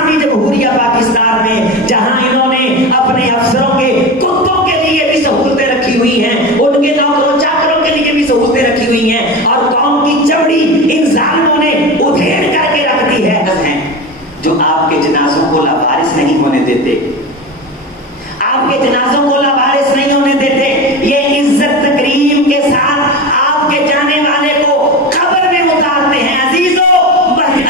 اسلامی جمہوریہ پاکستان میں جہاں انہوں نے اپنے افسروں کے کتوں کے لیے بھی سہولتیں رکھی ہوئی ہیں، ان کے نوکروں چاکروں کے لیے بھی سہولتیں رکھی ہوئی ہیں، اور قوم کی چمڑی ان ظالموں نے ادھیڑ کر کے رکھ دی ہے، جو آپ کے جنازوں کو لاوارث نہیں ہونے دیتے، آپ کے جنازوں کو لاوارث نہیں ہونے دیتے، یہ عزت تکریم کے ساتھ آپ کے جانے والے کو قبر میں اتارتے ہیں۔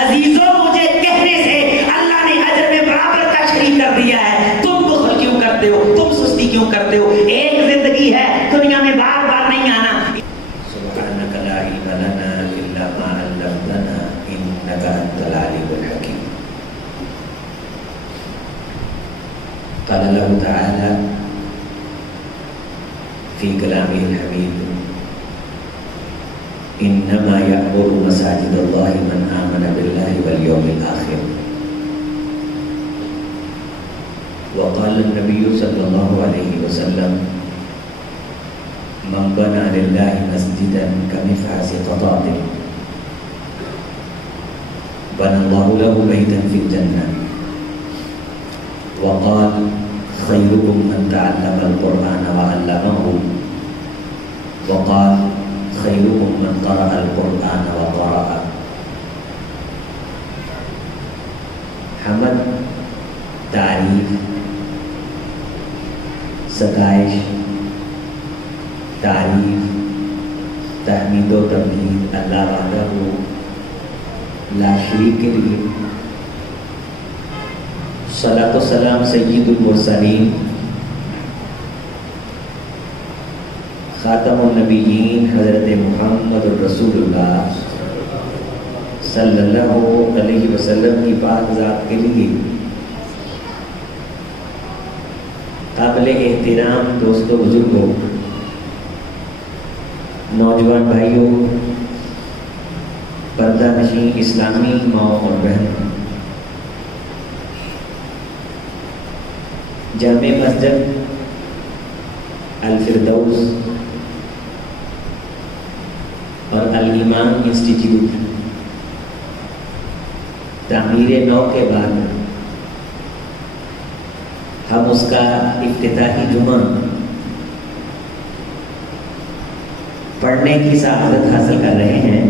عزیزوں مجھے کہنے سے اللہ نے اجر میں برابر کا شریک کر دیا ہے، تم بخل کیوں کرتے ہو، تم سستی کیوں کرتے ہو؟ ایک زندگی ہے، دنیا میں بار بار نہیں آنا۔ سبحانک لا علم لنا الا ما علمتنا انک انت العلیم الحکیم۔ قال اللہ تعالی فی کلامہ الحمید انما یأمر مساجد اللہ من آمن باللہ والیوم الآخر، وقال النبی صلی اللہ علیہ وسلم من بنى للہ مسجدا کمفحص قطاط بنى اللہ له بیتا فی الجنہ، وقال خیرکم من تعلم القرآن وعلمہ، وقال خیرکم من قرأ القرآن وقرأ۔ حمد، تعریف، ستائش، تعریف، تحمید و تمجید اللہ وحدہ لا شریک کے لیے، صلاۃ و سلام سید المرسلین خاتم النبیین حضرت محمد الرسول اللہ صلی اللہ علیہ وسلم کی پاک ذات کے لیے۔ قابل احترام دوستو، بزرگوں، نوجوان بھائیوں، پردہ نشین اسلامی ماؤں اور بہنوں، جامع مسجد الفردوس اور الایمان انسٹیٹیوٹ تعمیر نو کے بعد ہم اس کا افتتاحی جمعہ پڑھنے کی سعادت حاصل کر رہے ہیں۔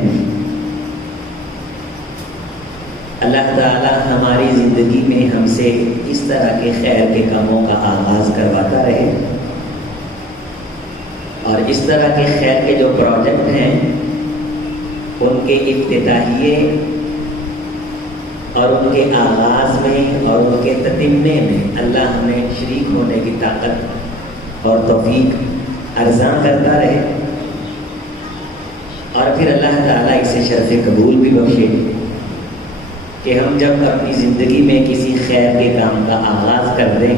اللہ تعالی ہماری زندگی میں ہم سے اس طرح کے خیر کے کاموں کا آغاز کرواتا رہے، اور اس طرح کے خیر کے جو پروجیکٹ ہیں ان کے افتتاحیے اور ان کے آغاز میں اور ان کے تتمے میں اللہ ہمیں شریک ہونے کی طاقت اور توفیق ارزاں کرتا رہے، اور پھر اللہ تعالیٰ اسے شرف قبول بھی بخشے کہ ہم جب اپنی زندگی میں کسی خیر کے کام کا آغاز کر دیں،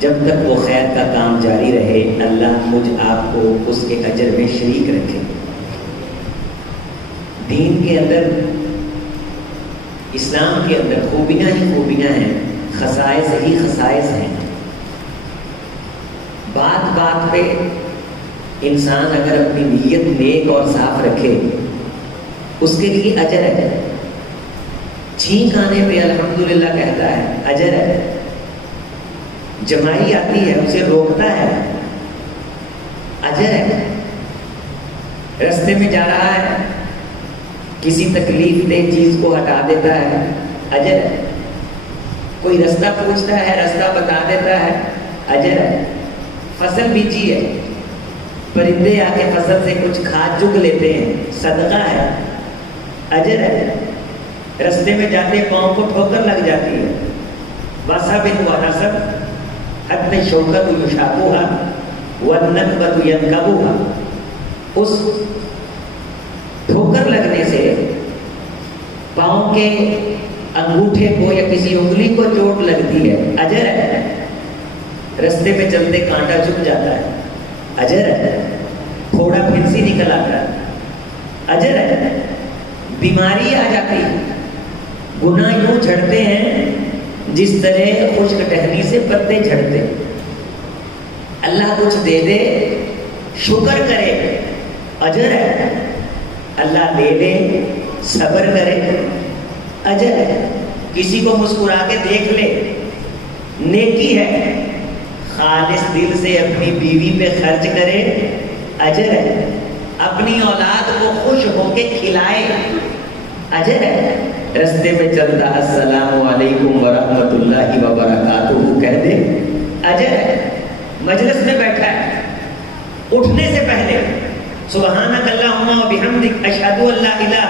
جب تک وہ خیر کا کام جاری رہے اللہ مجھ آپ کو اس کے اجر میں شریک رکھے۔ دین کے اندر، اسلام کے اندر خوبیاں ہی خوبیاں ہیں، خصائص ہی خصائص ہیں۔ بات بات پہ انسان اگر اپنی نیت نیک اور صاف رکھے اس کے لیے اجر ہے، چھینک آنے پہ الحمدللہ کہتا ہے اجر ہے، جمائی آتی ہے اسے روکتا ہے اجر ہے، رستے میں جا رہا ہے کسی تکلیف دہ چیز کو ہٹا دیتا ہے اجر ہے، کوئی رستہ پوچھتا ہے رستہ بتا دیتا ہے اجر ہے، فصل بیجی ہے پرندے آ کے فصل سے کچھ کھاد چگ لیتے ہیں صدقہ ہے اجر ہے، رستے میں جاتے پاؤں کو ٹھوکر لگ جاتی ہے وَصَبٍ وَنَصَبٍ حَتَّى الشَّوْكَةُ يُشَاقُهَا وَالنَّكْبَةُ يَنْكَبُهَا، اس ٹھوکر لگنے سے پاؤں کے انگوٹھے کو یا کسی انگلی کو چوٹ لگتی ہے اجر ہے، رستے میں چلتے کانٹا چپ جاتا ہے اجر ہے، تھوڑا پھنسی نکل آتا ہے اجر ہے، بیماری آ جاتی ہے، گناہ یوں جھڑتے ہیں جس طرح خشک ٹہنی سے پتے جھڑتے، اللہ کچھ دے دے شکر کرے اجر ہے، اللہ دے دے صبر کرے اجر ہے، کسی کو مسکرا کے دیکھ لے، نیکی ہے. خالص دل سے اپنی بیوی پہ خرچ کرے، اجر ہے. اپنی اولاد کو خوش ہو کے کھلائے، اجر ہے. رستے میں چلتا السلام علیکم ورحمۃ اللہ وبرکاتہ کہہ دے، اجر ہے. مجلس میں بیٹھا ہے، اٹھنے سے پہلے سبحانک اللہم وبحمدک اشہد ان لا الہ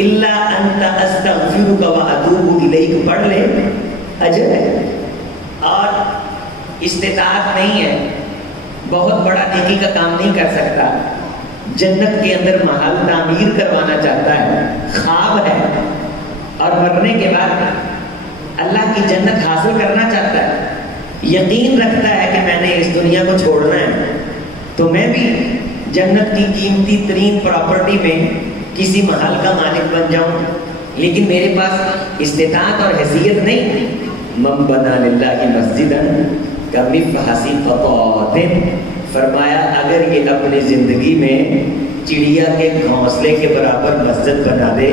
الا انت استغفرک واتوب الیک پڑھ لے، اجر ہے. اور استطاعت نہیں ہے، بہت بڑا نیکی کا کام نہیں کر سکتا، جنت کے اندر محل تعمیر کروانا چاہتا ہے، خواب ہے، اور مرنے کے بعد اللہ کی جنت حاصل کرنا چاہتا ہے، یقین رکھتا ہے کہ میں نے اس دنیا کو چھوڑنا ہے، تو میں بھی جنت کی قیمتی ترین پراپرٹی میں کسی محل کا مالک بن جاؤں. لیکن میرے پاس استطاعت اور حیثیت نہیں. من بنا للہ مسجدا کمفحص قطعۃ، فرمایا اگر یہ اپنی زندگی میں چڑیا کے گھونسلے کے برابر مسجد بنا دے،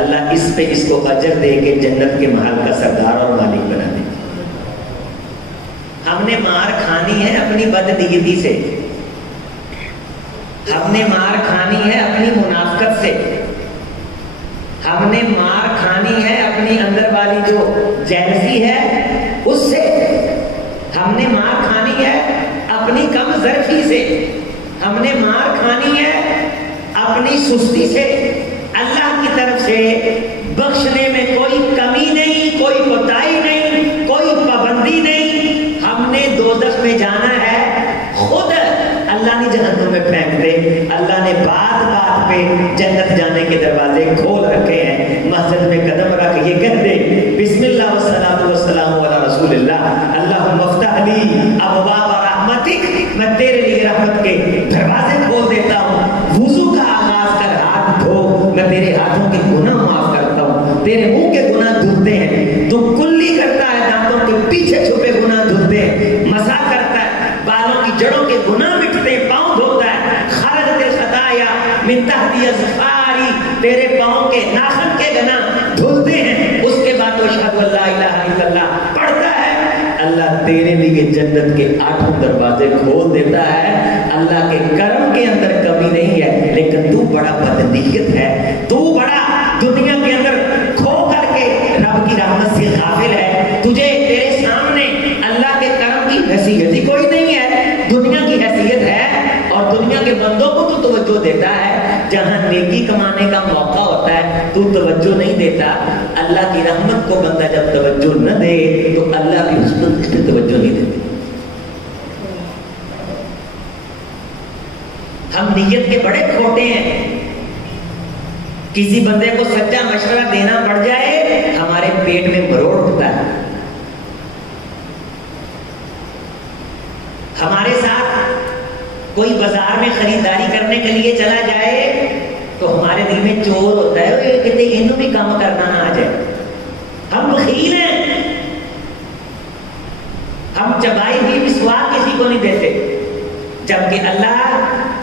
اللہ اس پہ اس کو اجر دے کے جنت کے محل کا سردار اور مالک بنا دے. ہم نے مار کھانی ہے اپنی بدنیتی سے، ہم نے مار کھانی ہے اپنی منافقت سے، ہم نے مار کھانی ہے اپنی اندر والی جو جیلسی ہے اس سے، ہم نے مار کھانی ہے اپنی کم ظرفی سے، ہم نے مار کھانی ہے اپنی سستی سے. اللہ کی طرف سے بخشنے میں کوئی کمی نہیں، کوئی کوتاہی نہیں، کوئی پابندی نہیں. ہم نے دوزخ میں جانا ہے، خود اللہ نے جہنم میں پھینک دے. اللہ نے بات بات پہ جنت جانے کے دروازے کھول رکھے ہیں. مسجد میں قدم رکھ یہ کہہ دے بسم اللہ والصلاۃ والسلام علی رسول اللہ، اللہم افتح لی ابواب رحمتک، میں تیرے لیے رحمت کے دروازے کھول دیتا ہوں. وضو کا آغاز کر، ہاتھ دھو، میں تیرے ہاتھوں کے گناہ معاف کرتا ہوں. تیرے منہ کے گناہ دھلتے ہیں، تو کلی کرتا ہے، دانتوں کے پیچھے چھپے گناہ دھلتے ہیں، مسح کرتا ہے، بالوں کی جڑوں کے گناہ مٹتے ہیں، پاؤں دھوتا ہے. خرجت الخطایا من تحت اظفاری، تیرے پاؤں کے ناخن کے گناہ دھلتے ہیں. اس کے بعد وہ اشہد ان لا الہ الا اللہ پڑھتا ہے. اللہ تیرے لیے جنت کے 8 دروازے کھول دیتا ہے. اللہ کے کرم کے اندر کمی نہیں ہے، لیکن تو بڑا بدنیت ہے، تو بڑا دنیا کے اندر کھو کر کے رب کی رحمت سے غافل ہے. تجھے تیرے سامنے اللہ کے کرم کی حیثیت ہی کوئی نہیں ہے، دنیا کی حیثیت ہے. اور دنیا کے بندوں کو تو توجہ دیتا ہے، جہاں نیکی کمانے کا موقع ہوتا ہے تو توجہ نہیں دیتا. اللہ کی رحمت کو بندہ جب توجہ نہ دے تو اللہ بھی اس پر توجہ نہیں دیتے. ہم نیت کے بڑے کھوٹے ہیں. کسی بندے کو سچا مشورہ دینا پڑ جائے ہمارے پیٹ میں مروڑ اٹھتا ہے. ہمارے ساتھ کوئی بازار میں خریداری کرنے کے لیے چلا جائے تو ہمارے دل میں چور ہوتا ہے، کہتے انہوں بھی کام کرنا نہ آ جائے. ہم بخیل ہیں، ہم چبائی ہوئی مسواک کسی کو نہیں دیتے، جبکہ اللہ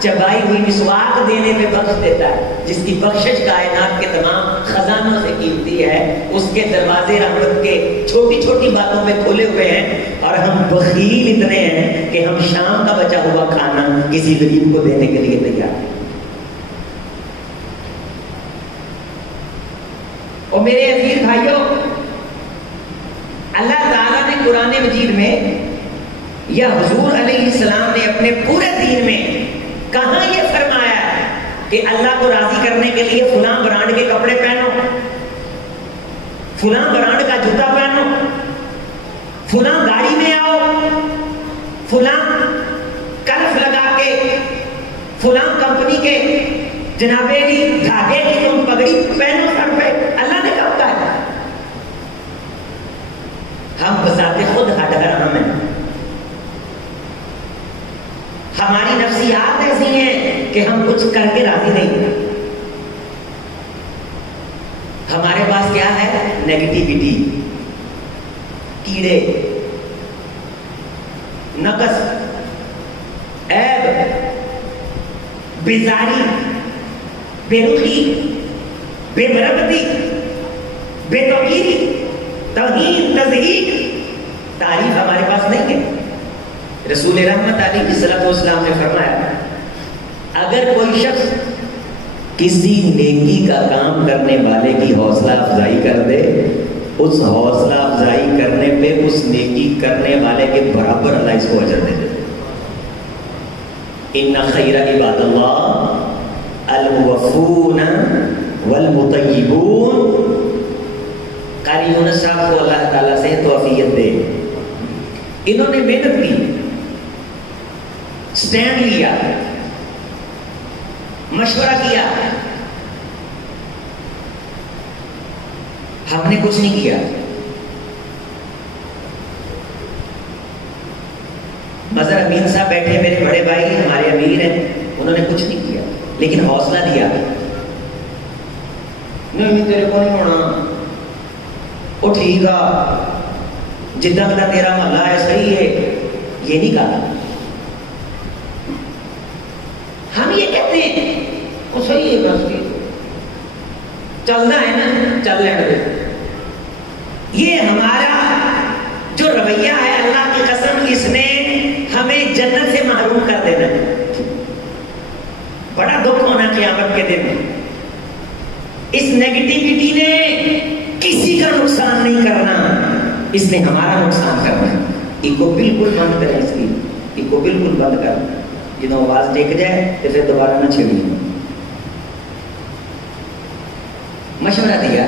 چبائی ہوئی مسواک دینے پہ بخش دیتا ہے. جس کی بخشش کائنات کے تمام خزانوں سے قیمتی ہے، اس کے دروازے رحمت کے چھوٹی چھوٹی باتوں پہ کھولے ہوئے ہیں. اور ہم بخیل اتنے ہیں کہ ہم شام کا بچا ہوا کھانا کسی غریب کو دینے کے لیے تیار ہیں. اور میرے عزیز بھائیوں، اللہ تعالیٰ نے قرآن مجید میں یا حضور علیہ السلام نے اپنے پورے دین میں کہاں یہ فرمایا ہے کہ اللہ کو راضی کرنے کے لیے فلاں برانڈ کے کپڑے پہنو، فلاں برانڈ کا جوتا پہنو، فلاں گاڑی میں آؤ، فلاں کلف لگا کے فلاں کمپنی کے جنابے دھاگے کی تم پگڑی پہنو سر پہ. اللہ نے کب کہا ہے؟ ہم بذات خود ہٹ حرام ہیں. ہماری نفسیات ایسی ہیں کہ ہم کچھ کر کے راضی نہیں. ہمارے پاس کیا ہے؟ نیگیٹیوٹی، کیڑے، نقص، عیب، بیزاری، بے رخی، بے مربتی، بے توحیدی، توہین، تضحیق، تعریف ہمارے پاس نہیں ہے۔ رسول رحمت علیہ الصلوۃ والسلام نے فرمایا اگر کوئی شخص کسی نیکی کا کام کرنے والے کی حوصلہ افزائی کر دے، اس حوصلہ افزائی کرنے پہ اس نیکی کرنے والے کے برابر اللہ اس کو اجر دے دے۔ ان خیر عباد اللہ الموفون والمطیبون۔ قاری یونس صاحب کو اللہ تعالیٰ سے توفیق دے، انہوں نے محنت کی، سٹینڈ لیا، مشورہ کیا، ہم نے کچھ نہیں کیا۔ مظہر امین صاحب بیٹھے، میرے بڑے بھائی ہمارے امیر ہیں، انہوں نے کچھ نہیں کیا لیکن حوصلہ دیا، نہیں تیرے کو نہیں ہونا، وہ ٹھیک ہے جدہ کا تیرا محلہ ہے صحیح ہے، یہ نہیں کہا۔ ہم یہ کہتے ہیں وہ صحیح ہے، بس چلنا ہے نا، چل رہے ہیں۔ یہ ہمارا جو رویہ ہے، اللہ کی قسم اس نے ہمیں جنت سے محروم کر دینا ہے۔ بڑا دکھ ہونا قیامت کے دن، اس نیگیٹیوٹی نے کسی کا نقصان نہیں کرنا، اس نے ہمارا نقصان کرنا ہے۔ اس کو بالکل بند کریں، اس کی کو بالکل بند کر، جنہوں آواز ٹیک جائے تو پھر دوبارہ نہ چھڑی۔ مشورہ دیا،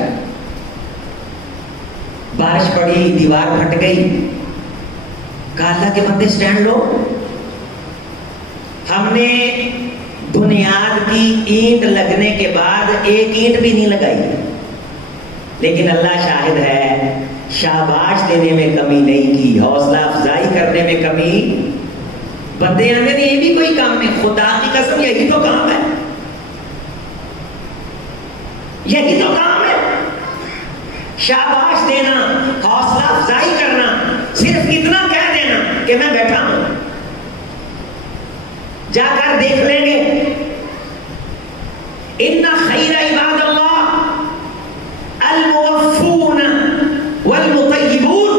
بارش پڑی، دیوار پھٹ گئی، کہا اللہ کے بندے سٹینڈ لو۔ ہم نے بنیاد کی اینٹ لگنے کے بعد ایک اینٹ بھی نہیں لگائی، لیکن اللہ شاہد ہے شاباش دینے میں کمی نہیں کی، حوصلہ افزائی کرنے میں کمی۔ بندے آنے نے یہ بھی کوئی کام نہیں، خدا کی قسم یہی تو کام ہے، یہی تو کام ہے، شاباش دینا، حوصلہ افزائی کرنا، صرف اتنا کہہ دینا کہ میں بیٹھا ہوں، جا کر دیکھ لیں گے۔ ان خیر عباد اللہ الموفون والمطیبون۔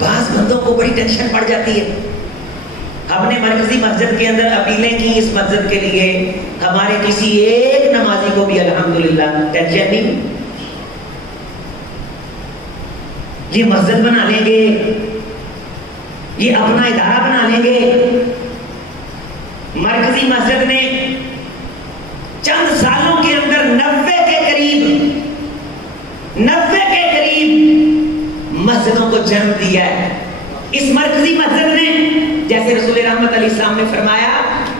بعض بندوں کو بڑی ٹینشن پڑ جاتی ہے۔ ہم نے مرکزی مسجد کے اندر اپیلیں کی اس مسجد کے لیے، ہمارے کسی ایک نمازی کو بھی الحمدللہ ٹینشن نہیں۔ یہ مسجد بنا لیں گے، یہ اپنا ادارہ بنا لیں گے۔ مرکزی مسجد نے چند سالوں کے اندر 90 کے قریب مسجدوں کو جنم دیا ہے۔ اس مرکزی مسجد نے، جیسے رسول رحمت علیہ السلام نے فرمایا،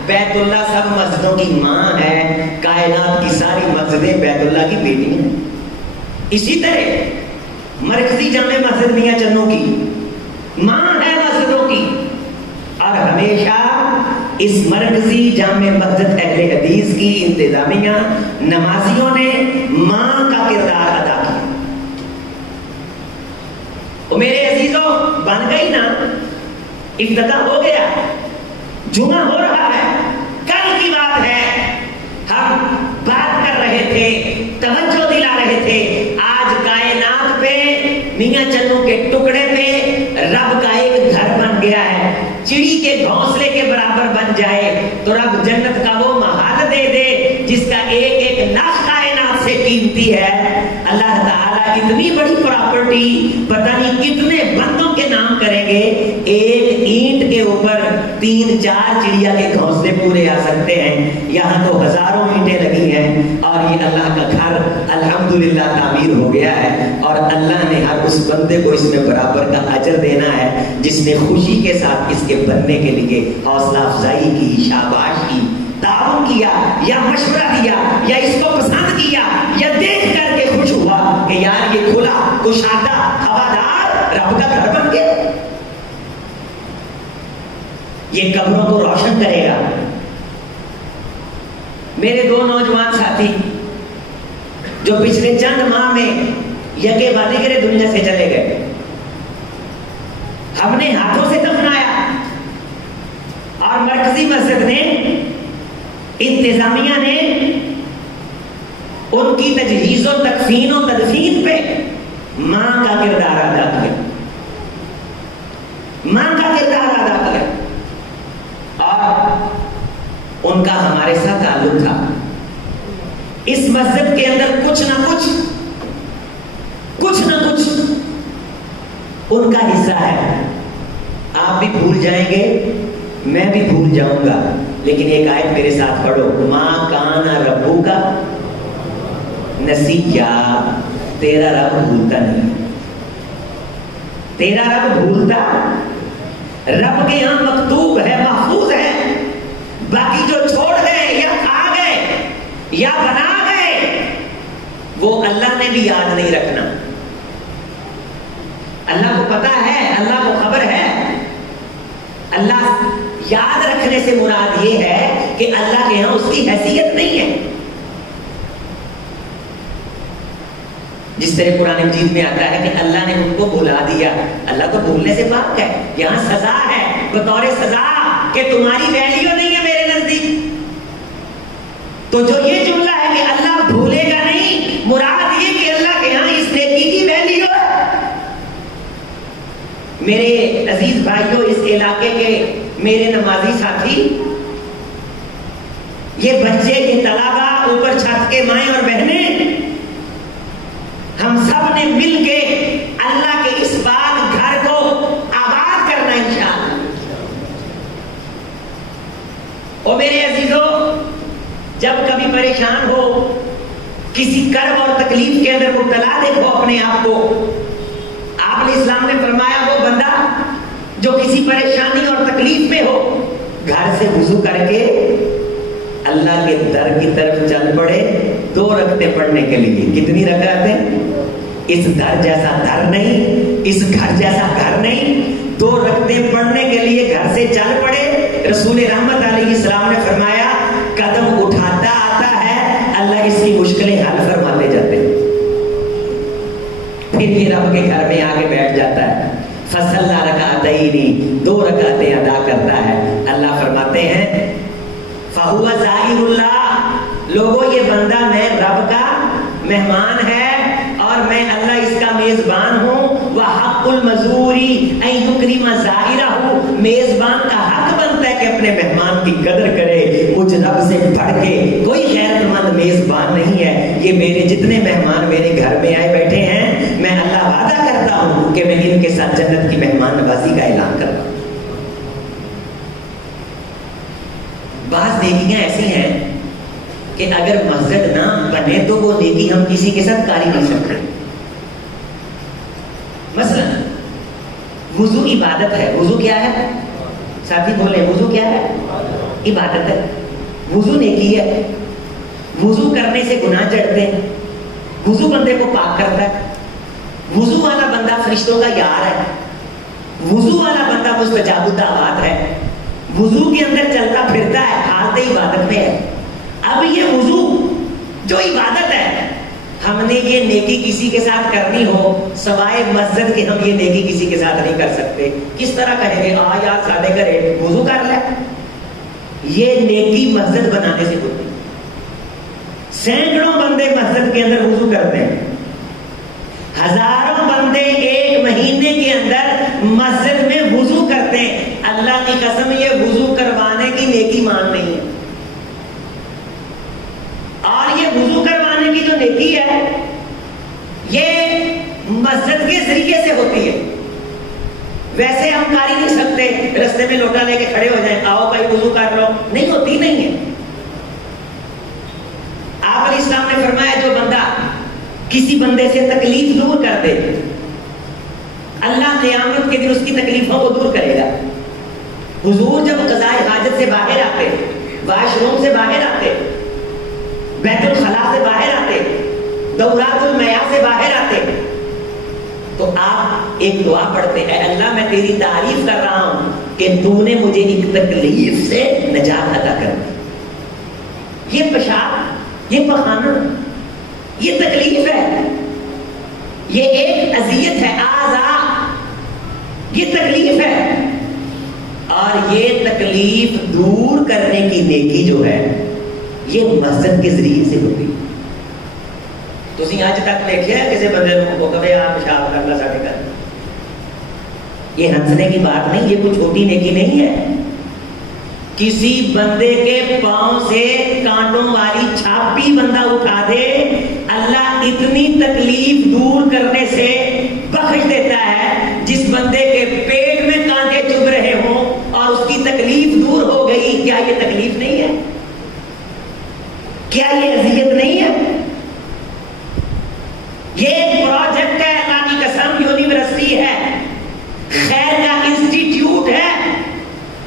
بیت اللہ سب مسجدوں کی ماں ہے، کائنات کی ساری مسجدیں بیت اللہ کی بیٹی ہیں۔ اسی طرح مرکزی جامع مسجد میاں چنوں کی ماں ہے مسجدوں کی، اور ہمیشہ اس مرکزی جامع مسجد اہل حدیث کی انتظامیہ نمازیوں نے ماں کا کردار ادا کیا۔ وہ میرے عزیزوں بن گئی نا، افتتاح ہو گیا، جمعہ ہو رہا ہے، کل کی بات ہے، ہم بات کر رہے تھے، توجہ دلا رہے تھے، آج کائنات پہ میاں چنوں کے ٹکڑے پہ رب کا ایک گھر بن گیا ہے، چڑی کے گھونسلے کے برابر بن جائے تو رب جنت کا وہ محل دے دے جس کا ایک ایک نخ کائنات سے قیمتی ہے۔ اللہ تعالیٰ اتنی بڑی پراپرٹی پتہ نہیں کتنے بندوں کے نام کریں گے، ایک اینٹ کے اوپر 3-4 چڑیا کے گھونسلے پورے آ سکتے ہیں، یہاں تو ہزاروں اینٹیں لگی ہیں، اور یہ اللہ کا گھر الحمدللہ تعمیر ہو گیا ہے، اور اللہ نے ہر اس بندے کو اس میں برابر کا اجر دینا ہے جس نے خوشی کے ساتھ اس کے بننے کے لیے حوصلہ افزائی کی، شاباش کی، تعاون کیا، یا مشورہ دیا، یا اس کو پسند کیا، یا دیکھ کر کے خوش ہوا کہ یار یہ کھلا کشادہ ہوادار رب کا گھر بن گیا، یہ قبروں کو روشن کرے گا۔ میرے 2 نوجوان ساتھی جو پچھلے چند ماہ میں یکے بعد دیگرے دنیا سے چلے گئے، ہم نے ہاتھوں سے دفنایا، اور مرکزی مسجد نے، انتظامیہ نے ان کی تجہیز و تکفین و تدفین پہ ماں کا کردار ادا کیا، ماں کا کردار ادا کیا، اور ان کا ہمارے ساتھ تعلق تھا۔ اس مسجد کے اندر کچھ نہ کچھ ان کا حصہ ہے۔ آپ بھی بھول جائیں گے، میں بھی بھول جاؤں گا، لیکن ایک آیت میرے ساتھ پڑھو، ماں کان ربو کا نسیہ، تیرا رب بھولتا نہیں، تیرا رب بھولتا، رب کے یہاں مکتوب ہے، محفوظ ہے، باقی جو چھوڑ گئے یا کھا گئے یا بنا گئے وہ اللہ نے بھی یاد نہیں رکھنا۔ اللہ کو پتا ہے، اللہ کو خبر ہے۔ اللہ یاد رکھنے سے مراد یہ ہے کہ اللہ کے یہاں اس کی حیثیت نہیں ہے۔ جس طرح قرآن مجید میں آتا ہے کہ اللہ نے ان کو بھلا دیا، اللہ تو بھولنے سے پاک ہے۔ یہاں سزا ہے بطور سزا کہ تمہاری ویلیو نہیں ہے میرے نزدیک۔ تو جو یہ جملہ ہے کہ اللہ بھولے گا نہیں، مراد یہ کہ اللہ کے یہاں اس نیکی کی ویلیو ہے۔ میرے عزیز بھائیوں، اس علاقے کے میرے نمازی ساتھی، یہ بچے، یہ طلبا، اوپر چھت کے مائیں اور بہنیں، ہم سب نے مل کے اللہ کے اس باغ گھر کو آباد کرنا انشاءاللہ۔ اور میرے عزیزوں، جب کبھی پریشان ہو، کسی کرب اور تکلیف کے اندر مبتلا دیکھو اپنے آپ کو، آپ نے اسلام نے فرمایا وہ بندہ جو کسی پریشانی اور تکلیف میں ہو، گھر سے وضو کر کے اللہ کے در کی طرف چل پڑے 2 رکعتیں پڑھنے کے لیے۔ کتنی رکعتیں؟ اس در جیسا در نہیں، اس گھر جیسا گھر نہیں، 2 رکعتیں پڑھنے کے لیے گھر سے چل پڑے۔ رسول رحمت علیہ السلام نے فرمایا قدم اٹھاتا آتا ہے اللہ اس کی مشکلیں حل فرماتے جاتے ہیں۔ پھر یہ رب کے گھر میں آگے بیٹھ جاتا ہے، فصلى رکعتین، 2 رکعتیں ادا کرتا ہے۔ اللہ فرماتے ہیں فَهُوَ زَائِرُ اللَّهِ، لوگوں یہ بندہ میں رب کا مہمان ہے اور میں اللہ اس کا میزبان ہوں۔ وَحَقُّ الْمَزُورِ أَن يُكْرِمَ زَائِرَهُ، میزبان کا حق بنتا ہے کہ اپنے مہمان کی قدر کرے۔ کچھ رب سے بڑھ کے کوئی غیرت مند میزبان نہیں ہے۔ یہ میرے جتنے مہمان میرے گھر میں آئے بیٹھے ہیں، میں اللہ وعدہ کرتا ہوں کہ میں ان کے ساتھ جنت کی مہمان نوازی کا اعلان کرتا ہوں۔ بعض نیکیاں ایسی ہیں کہ اگر مسجد نہ بنے تو وہ نیکی ہم کسی کے ساتھ کر ہی نہیں سکتے۔ مثلا وضو عبادت ہے۔ وضو کیا ہے؟ ساتھی بولے، وضو کیا ہے؟ عبادت ہے۔ وضو نیکی ہے۔ وضو کرنے سے گناہ چڑھتے ہیں۔ وضو بندے کو پاک کرتا ہے۔ وضو والا بندہ فرشتوں کا یار ہے۔ وضو والا بندہ مستجاب الدعوات ہے۔ وضو کے اندر چلتا پھرتا ہے، حالت عبادت میں ہے۔ اب یہ وضو جو عبادت ہے، ہم نے یہ نیکی کسی کے ساتھ کرنی ہو سوائے مسجد کے، ہم یہ نیکی کسی کے ساتھ نہیں کر سکتے۔ کس طرح کہیں گے آ یار سادے کرے وضو کر لے؟ یہ نیکی مسجد بنانے سے ہوتی ہے۔ سینکڑوں بندے مسجد کے اندر وضو کرتے ہیں، ہزاروں بندے ایک مہینے کے اندر مسجد میں وضو کرتے ہیں۔ اللہ کی قسم یہ وضو کروانے کی نیکی مان نہیں ہے۔ اور یہ وضو کروانے کی جو نیکی ہے یہ مسجد کے ذریعے سے ہوتی ہے۔ ویسے ہم کر ہی نہیں سکتے، رستے میں لوٹا لے کے کھڑے ہو جائیں، آؤ بھائی وضو کر لو، نہیں ہوتی، نہیں ہے۔ آپ علیہ السلام نے فرمایا جو بندہ کسی بندے سے تکلیف دور کر دے، اللہ قیامت کے دن اس کی تکلیفوں کو دور کرے گا۔ حضور جب قضاء حاجت سے باہر آتے، واش روم سے باہر آتے، بیت الخلاء سے باہر آتے، دورات المیاء سے باہر آتے، تو آپ ایک دعا پڑھتے ہیں، اللہ میں تیری تعریف کر رہا ہوں کہ تو نے مجھے ایک تکلیف سے نجات عطا کر دی۔ یہ پیشاب، یہ پخانا، یہ تکلیف ہے، یہ ایک اذیت ہے، آزا، یہ تکلیف ہے۔ اور یہ تکلیف دور کرنے کی نیکی جو ہے یہ مسجد کے ذریعے سے ہوتی ہے۔ تسی آج تک دیکھا ہے کسی بندے کو کبھی آپ پیشاب کرنا ساڈے گھر؟ یہ ہنسنے کی بات نہیں، یہ کوئی چھوٹی نیکی نہیں ہے. کسی بندے کے پاؤں سے کانٹوں والی چھاپی بندہ اٹھا دے، اللہ اتنی تکلیف دور کرنے سے بخش دیتا ہے. جس بندے کے پیٹ میں کانٹے چبھ رہے ہوں اور اس کی تکلیف دور ہو گئی، کیا یہ تکلیف نہیں ہے؟ کیا یہ اذیت نہیں ہے؟ یہ ایک پروجیکٹ ہے، اللہ کی قسم، یونیورسٹی ہے، خیر کا انسٹیٹیوٹ ہے،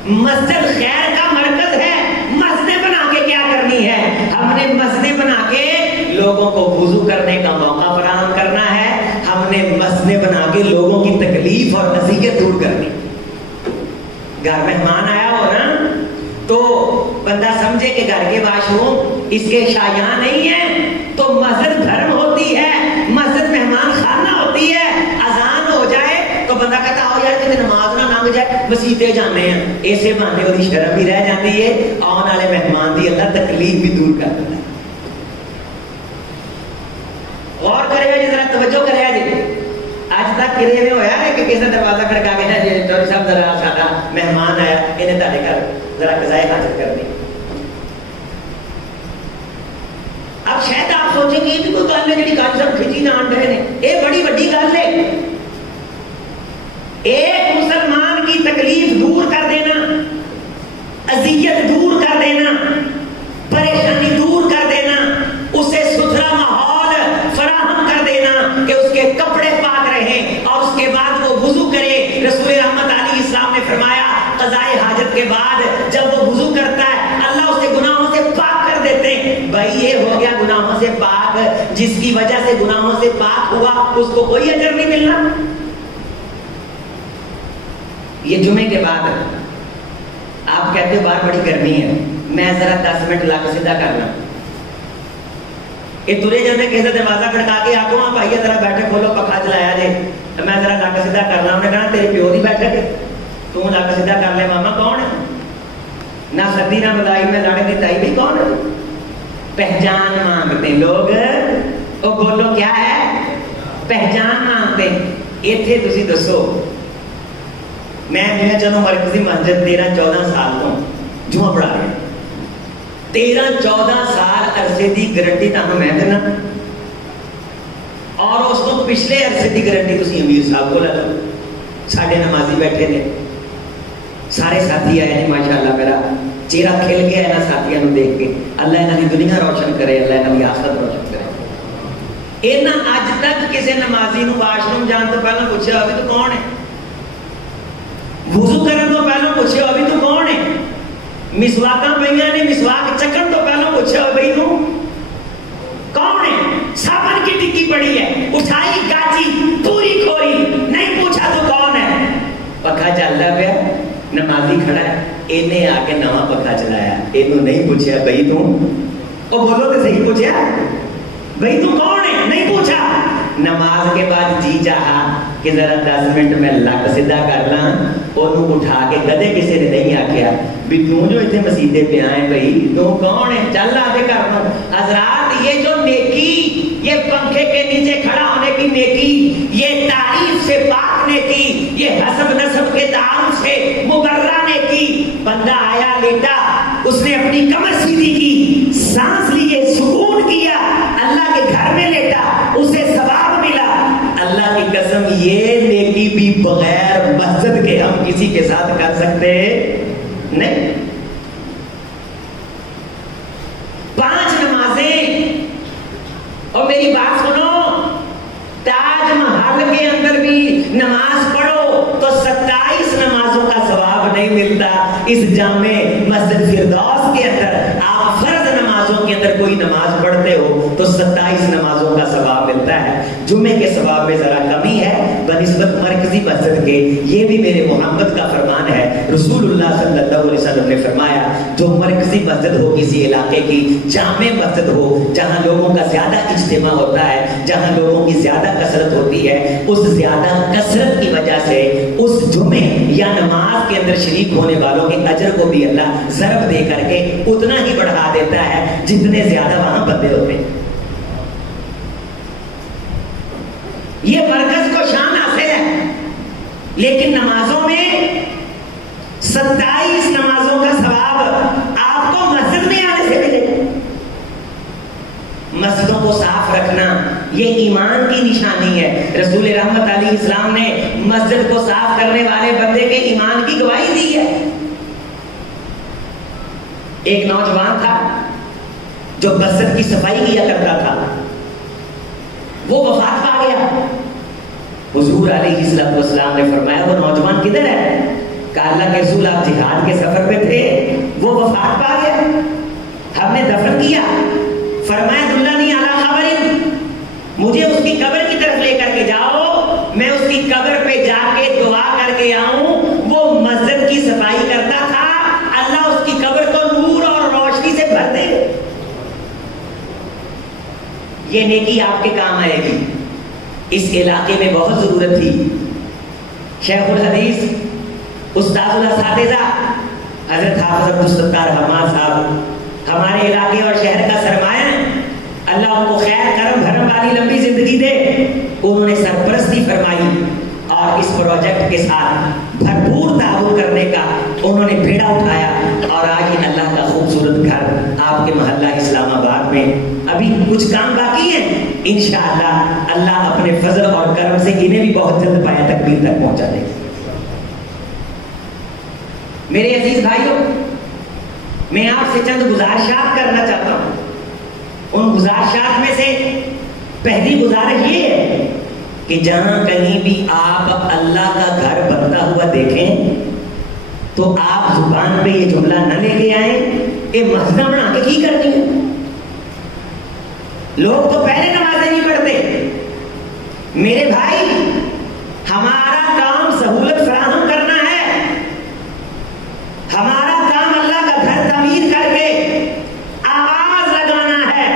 مسجد خیر کا مرکز ہے. مسجدیں بنا کے کیا کرنی ہے؟ ہم نے مسجدیں بنا کے لوگوں کو وضو کرنے کا موقع فراہم کرنا ہے. ہم نے مسجدیں بنا کے لوگوں کی تکلیف اور اذیت دور کرنی. گھر مہمان آیا ہو نا تو بندہ سمجھے کہ گھر کے واش روم اس کے شایان نہیں ہے، تو مسجد دھرم ہوتی ہے، مسجد مہمان خانہ ہوتی ہے. اذان ہو جائے تو بندہ کہتا آؤ یار کہ نماز نہ لنگ جائے، مسیتے جانے ہیں. ایسے بہانے وہی شرم بھی رہ جاتی ہے، آنے والے مہمان دی اللہ تکلیف بھی دور کر دیتا ہے. غور کرے گا جی، ذرا توجہ کرے گا جی. آج تک کرے میں ہویا ہے کہ کسی دروازہ کھڑکا کے ہے جی چوری صاحب ذرا ساڈا مہمان آیا، انہیں تہاڈے گھر ذرا قضائے حاجت کرنی. اب شاید آپ سوچیں گے یہ بھی کوئی گل ہے جی گل سب کھچی نہ آن رہے ہیں. یہ بڑی وڈی گل ہے. ایک مسلمان کی تکلیف دور کر دینا، اذیت دور کر دینا، پریشانی دور کر دینا، اسے ستھرا ماحول فراہم کر دینا کہ اس کے کپڑے پاک رہیں اور اس کے بعد وہ وضو کرے. رسول رحمت علیہ السلام نے فرمایا قضائے حاجت کے بعد جب وہ وضو کرتا ہے اللہ اسے گناہوں سے پاک کر دیتے ہیں. بھائی یہ ہو گیا گناہوں سے پاک، جس کی وجہ سے گناہوں سے پاک ہوا اس کو کوئی اجر نہیں ملنا. یہ جمعے کے بعد آپ کہتے ہو باہر بڑی گرمی ہے، میں ذرا 10 منٹ لا کے سیدھا کرنا. یہ ترے جاتے کسی دروازہ کھڑکا کے آگوں آپ آئیے ذرا بیٹھے کھولو پکھا چلایا جی، میں ذرا لا کے سیدھا کرنا. انہوں نے کہا تیرے پیو دی بیٹھے تو لا کے سیدھا کر لے. ماما کون ہے؟ نہ سدی نہ بدائی میں لڑ دی تائی بھی کون ہے؟ پہچان مانگتے لوگ. وہ بولو کیا ہے؟ پہچان مانگتے. ایتھے تسی دسو میں چلو مرکزی مسجد 13-14 سال تو جمعہ پڑھا رہا ہوں. 13-14 سال عرصے دی گارنٹی تمہیں میں دینا، اور اس کو پچھلے عرصے دی گارنٹی تسی امیر صاحب کو لے لو. ساڈے نمازی بیٹھے نے، سارے ساتھی آئے ہیں، ماشاءاللہ میرا چہرہ کھل گیا ہے نا ساتھیاں نو دیکھ کے. اللہ انہاں دی دنیا روشن کرے، اللہ انہاں دی آخرت روشن کرے. انہاں اج تک کسی نمازی نو واش روم جان تو پہلے پوچھا ابھی تو کون ہے؟ وضو کرن تو پہلے پوچھا ابھی تو کون ہے؟ مسواکاں پئیاں نے مسواک چکن تو پہلے پوچھا بھائی تو کون ہے؟ صابن کی ٹکی پڑی ہے، اٹھائی گاچی پوری کھوئی، نہیں پوچھا تو کون ہے؟ پکھا چلتا پیا، نمازی کھڑا ہے، انہیں آ کے نواں پکھا چلایا، انہوں نہیں پوچھا بھائی تو او بولو تو صحیح پوچھا بھائی تو کون ہے؟ نہیں پوچھا. نماز کے بعد جی چاہا کہ ذرا 10 منٹ میں لک سیدھا کر لاں. انہوں اٹھا کے کدے کسی نے نہیں آکھیا بھی تو جو اتنے مسیدے پہ آئے بھائی تو کون ہے؟ چل آگے کر لو. حضرات یہ جو نیکی، یہ پنکھے کے نیچے کھڑا ہونے کی نیکی، یہ تعریف سے پاک نیکی، یہ حسب نسب کے تعارف سے مبرہ نیکی. بندہ آیا لیٹا، اس نے اپنی کمر سیدھی کی، سانس لیے، سکون کیا، اللہ کے گھر میں لیٹا، اسے ثواب ملا. اللہ کی قسم یہ نیکی بھی بغیر مسجد کے ہم کسی کے ساتھ کر سکتے نہیں. 5 نمازیں، اور میری بات سنو، تاج محل کے اندر بھی نماز پڑھو تو 27 نمازوں کا ثواب نہیں ملتا. اس جامع مسجد فردوس کے اندر آپ فرض نمازوں کے اندر کوئی نماز پڑھتے ہو تو 27 نمازوں کا ثواب ملتا ہے. جمعے کے ثواب میں ذرا کمی ہے بنسبت مرکزی مسجد کے. یہ بھی میرے محمد کا فرمان ہے. رسول اللہ صلی اللہ علیہ وسلم نے فرمایا جو مرکزی مسجد ہو کسی علاقے کی، جامع مسجد ہو جہاں لوگوں کا زیادہ اجتماع ہوتا ہے، جہاں لوگوں کی زیادہ کثرت ہوتی ہے، اس زیادہ کثرت کی وجہ سے اس جمعے یا نماز کے اندر شریک ہونے والوں کے اجر کو بھی اللہ ضرب دے کر کے اتنا ہی بڑھا دیتا ہے جتنے زیادہ وہاں بندے ہوتے ہیں. یہ مرکز کو شان حاصل ہے، لیکن نمازوں میں 27 نمازوں کا ثواب آپ کو مسجد میں آنے سے ملے گا۔ مسجدوں کو صاف رکھنا یہ ایمان کی نشانی ہے۔ رسول رحمت علیہ السلام نے مسجد کو صاف کرنے والے بندے کے ایمان کی گواہی دی ہے۔ ایک نوجوان تھا جو مسجد کی صفائی کیا کرتا تھا، وہ وفات پا گیا۔ حضور علیہ السلام نے فرمایا وہ نوجوان کدھر ہے؟ کہا اللہ کے رسول آپ جہاد کے سفر پہ تھے، وہ وفات پا گیا، ہم نے دفن کیا۔ فرمایا دلنی علی قبر، مجھے اس کی قبر کی طرف لے کر کے جاؤ، میں اس کی قبر پہ جا کے دعا کر کے آؤں۔ وہ مسجد کی صفائی کرتا تھا، اللہ اس کی قبر کو نور اور روشنی سے بھر دے۔ یہ نیکی آپ کے کام آئے گی۔ اس علاقے میں بہت ضرورت تھی۔ شیخ الحدیث استاد الاساتذہ حضرت حافظ عبدالستار حماد صاحب ہمارے علاقے اور شہر کا سرمایہ، اللہ ان کو خیر کرم بھرم والی لمبی زندگی دے۔ انہوں نے سرپرستی فرمائی اور اس پروجیکٹ کے ساتھ بھرپور تعاون کرنے کا انہوں نے بیڑا اٹھایا، اور آج یہ اللہ کا خوبصورت گھر آپ کے محلہ اسلام آباد میں، ابھی کچھ کام باقی ہیں، انشاءاللہ اللہ اپنے فضل اور کرم سے انہیں بھی بہت جلد پایا تکمیل تک پہنچا دے۔ میرے عزیز بھائیوں، میں آپ سے چند گزارشات کرنا چاہتا ہوں۔ ان گزارشات میں سے پہلی گزارش یہ ہے کہ جہاں کہیں بھی آپ اللہ کا گھر بنتا ہوا دیکھیں تو آپ زبان پہ یہ جملہ نہ لے کے آئیں کہ مسجد بنا کے کی کرنی ہے۔ لوگ تو پہلے نمازیں نہیں پڑھتے۔ میرے بھائی، ہمارا کام سہولت فراہم کرنا ہے، ہمارا کام اللہ کا گھر تعمیر کر کے آواز لگانا ہے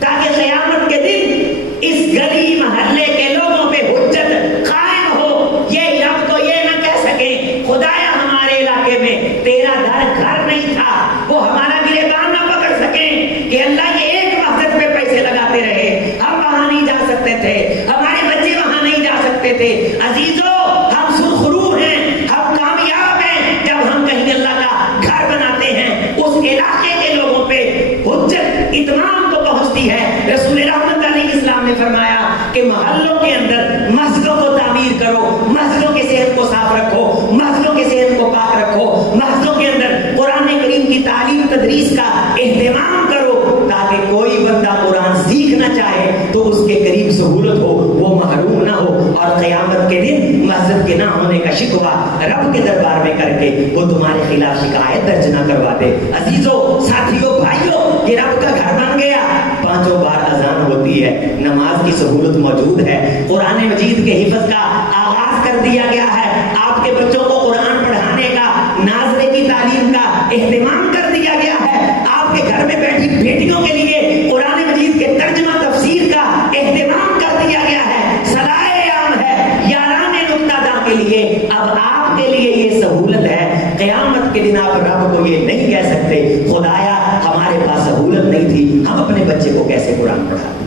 تاکہ قیامت کے دن اس گلی محلے کے لوگوں پہ حجت قائم ہو، یہ رب کو یہ نہ کہہ سکیں خدایا ہمارے علاقے میں تیرا گھر نہیں تھا، وہ ہمارا گریبان نہ پکڑ سکیں کہ اللہ یہ ایک مسجد پہ پیسے لگاتے رہے، ہم وہاں نہیں جا سکتے تھے، ہمارے بچے وہاں نہیں جا سکتے تھے۔ عزیزو، ہم سرخرو ہیں، ہم کامیاب ہیں جب ہم کہیں اللہ کا گھر بناتے ہیں، اس علاقے کے لوگوں پہ حجت اتمام کو پہنچتی ہے۔ رسول رحمت علیہ السلام نے فرمایا کہ محلوں کے اندر مسجدوں کو تعمیر کرو، مسجدوں کے صحت کو صاف رکھو، مسجدوں کے صحت کو پاک رکھو، مسجدوں کے اندر قرآن کریم کی تعلیم تدریس کا اہتمام کرو تاکہ کوئی بندہ قرآن سیکھنا چاہے تو اس کے قریب سہولت ہو، وہ محروم نہ ہو، اور قیامت کے دن مسجد کے نہ ہونے کا شکوہ رب کے دربار میں کر کے وہ تمہارے خلاف شکایت درج نہ کروا دے۔ عزیزو، ساتھیو، بھائیو، یہ رب کا گھر بن گیا۔ 5 بار اذان ہوتی ہے، نماز کی سہولت موجود ہے، قرآن مجید کے حفظ کا آغاز کر دیا گیا ہے، آپ کے بچوں کو قرآن پڑھانے کا، ناظرے کی تعلیم کا اہتمام کر دیا گیا ہے، آپ کے گھر میں بیٹھی بیٹیوں کے لیے قرآن مجید کے ترجمہ تفسیر کا اہتمام کر دیا گیا ہے، صلاح عام ہے، یاران نقطہ داں کے لیے اب آپ کے لیے یہ سہولت ہے۔ قیامت کے دن آپ رب کو یہ نہیں کہہ سکتے خدایا ہمارے پاس سہولت نہیں تھی، ہم اپنے بچے کو کیسے قرآن پڑھاتے۔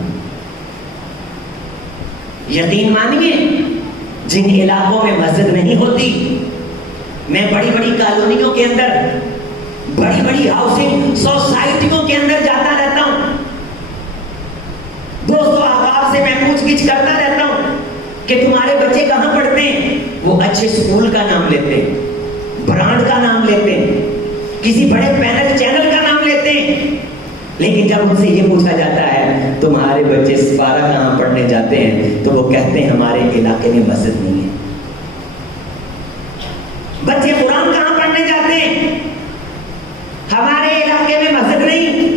یقین مانیے، جن علاقوں میں مسجد نہیں ہوتی، میں بڑی بڑی کالونیوں کے اندر، بڑی بڑی ہاؤسنگ سوسائٹیوں کے اندر جاتا رہتا ہوں، دوستوں احباب سے میں پوچھ گچھ کرتا رہتا ہوں کہ تمہارے بچے کہاں پڑھتے ہیں؟ وہ اچھے اسکول کا نام لیتے ہیں، برانڈ کا نام لیتے ہیں، کسی بڑے پینل چینل کا نام لیتے ہیں، لیکن جب ان سے یہ پوچھا جاتا ہے تمہارے بچے سپارہ کہاں پڑھنے جاتے ہیں تو وہ کہتے ہیں ہمارے علاقے میں مسجد نہیں ہے۔ بچے قرآن کہاں پڑھنے جاتے ہیں؟ ہمارے علاقے میں مسجد نہیں،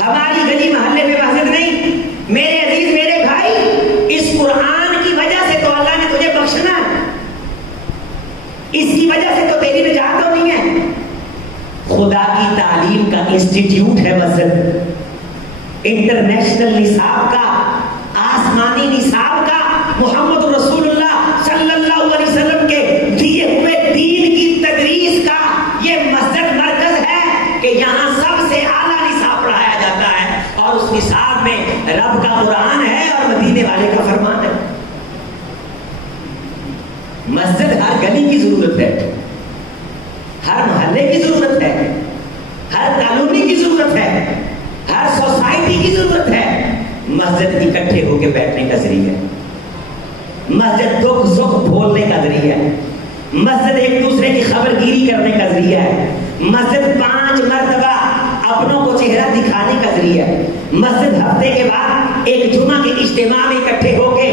ہماری گلی محلے میں مسجد نہیں۔ میرے عزیز، میرے بھائی، اس قرآن کی وجہ سے تو اللہ نے تجھے بخشنا ہے، اس کی وجہ سے تو تیری نجات ہونی ہے۔ خدا کی تعلیم کا انسٹیٹیوٹ ہے مسجد، انٹرنیشنل نصاب کا، آسمانی نصاب کا، محمد رسول اللہ صلی اللہ علیہ وسلم کے دیے ہوئے دین کی تدریس کا یہ مسجد مرکز ہے کہ یہاں سب سے اعلیٰ نصاب پڑھایا جاتا ہے، اور اس نصاب میں رب کا قرآن ہے اور مدینے والے کا فرمان ہے۔ مسجد ہر گلی کی ضرورت ہے، ہر محلے کی ضرورت ہے، ہر کالونی کی ضرورت ہے، ہر سوسائٹی کی ضرورت ہے۔ مسجد اکٹھے ہو کے بیٹھنے کا ذریعہ ہے، مسجد دکھ سکھ بھولنے کا ذریعہ ہے، مسجد ایک دوسرے کی خبر گیری کرنے کا ذریعہ ہے، مسجد 5 مرتبہ اپنوں کو چہرہ دکھانے کا ذریعہ ہے، مسجد ہفتے کے بعد ایک جمعہ کے اجتماع میں اکٹھے ہو کے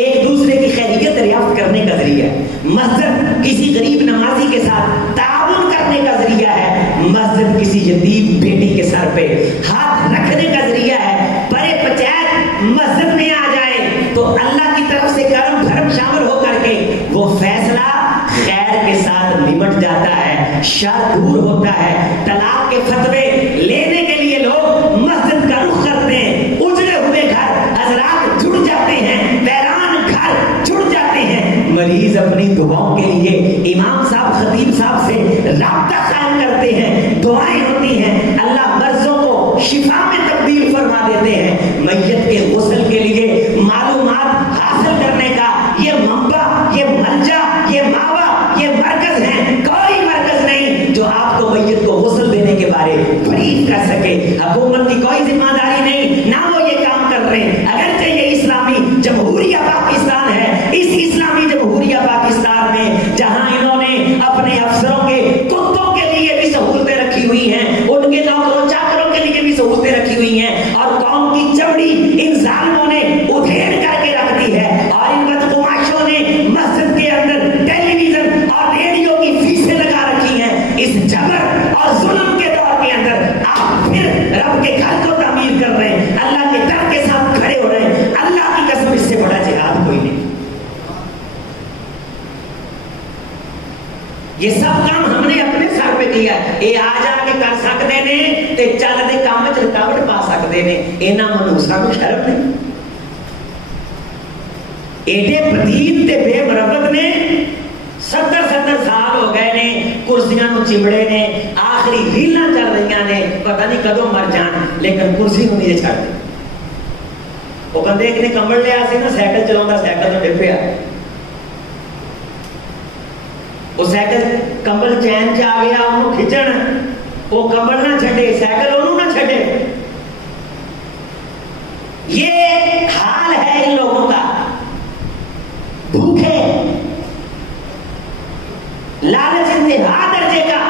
ایک دوسرے کی خیریت دریافت کرنے کا ذریعہ ہے، مسجد کسی غریب نمازی کے ساتھ تعاون کرنے کا ذریعہ ہے، مسجد کسی یتیم بیٹی کے سر پہ ہاتھ رکھنے کا ذریعہ ہے۔ بڑے پنچایت مسجد میں آ جائے تو اللہ کی طرف سے کرم دھرم شامل ہو کر کے وہ فیصلہ خیر کے ساتھ نمٹ جاتا ہے، شر دور ہوتا ہے۔ طلاق کے فتوے لینے کے لیے لوگ مسجد کا رخ کرتے ہیں، اجڑے ہوئے گھر حضرات جڑ جاتے ہیں، ویران گھر جڑ جاتے ہیں۔ مریض اپنی دعاؤں کے لیے امام صاحب خطیب صاحب سے رابطہ قائم کرتے ہیں، دعائیں ہوتی ہیں، اللہ مرضوں کو شفا میں تبدیل فرما دیتے ہیں۔ میت کے غسل کے لیے معلومات حاصل کرنے کا یہ منبع، یہ ملجا، یہ ماوا، یہ مرکز ہے۔ کوئی مرکز نہیں جو آپ کو میت کو غسل دینے کے بارے بریف کر سکے۔ حکومت کی کوئی ذمہ داری نہیں، نہ وہ یہ کام کر رہے ہیں۔ اگرچہ یہ اسلامی جمہوریہ پاکستان ہے، اس اسلامی جمہوریہ پاکستان میں جہاں انہوں نے اپنے افسروں کے کتوں کے لیے بھی سہولتیں رکھی ہوئی ہیں، ان کے نوکروں چاکروں کے لیے بھی سہولتیں رکھی ہوئی ہیں، اور قوم کی چمڑی ان ظالموں نے ادھیڑ کر کے رکھ دی ہے، اور ان بدقماشوں نے مسجد کے اندر ٹیلی ویژن اور ریڈیو کی فیسیں لگا رکھی ہیں۔ اس جبر اور ظلم کے دور کے اندر آپ پھر رب کے گھر کو تعمیر کر رہے ہیں، اللہ کے در کے ساتھ کھڑے ہو رہے ہیں۔ اللہ کی قسم اس سے بڑا جہاد کوئی نہیں۔ یہ سب کام ہم نے اپنے سر پہ کیا ہے، یہ آ جا کے کر سکتے نے تے چلتے کام میں رکاوٹ پا سکتے نے، انہاں منوساں کو شرم نہیں۔ ایڈے پتیت تے بے مربت نے 70 سال ہو گئے نے، کرسیاں نو چمڑے نے، آخری ریلاں چل رہی نے، پتہ نہیں کدوں مر جان، لیکن کرسی نو نہیں چھڑ دے۔ وہ بندے ایک نے کمبل لیا سی نا، سائیکل چلاوندا، سائیکل تو ڈگ پیا، وہ سائیکل کمبل چین چ آ گیا، انہوں کھچن، وہ کمبل نہ چھڈے، سائیکل انہوں نہ چھڈے۔ یہ حال ہے ان لوگوں کا، بھوکے، لالچ انتہا درجے کا،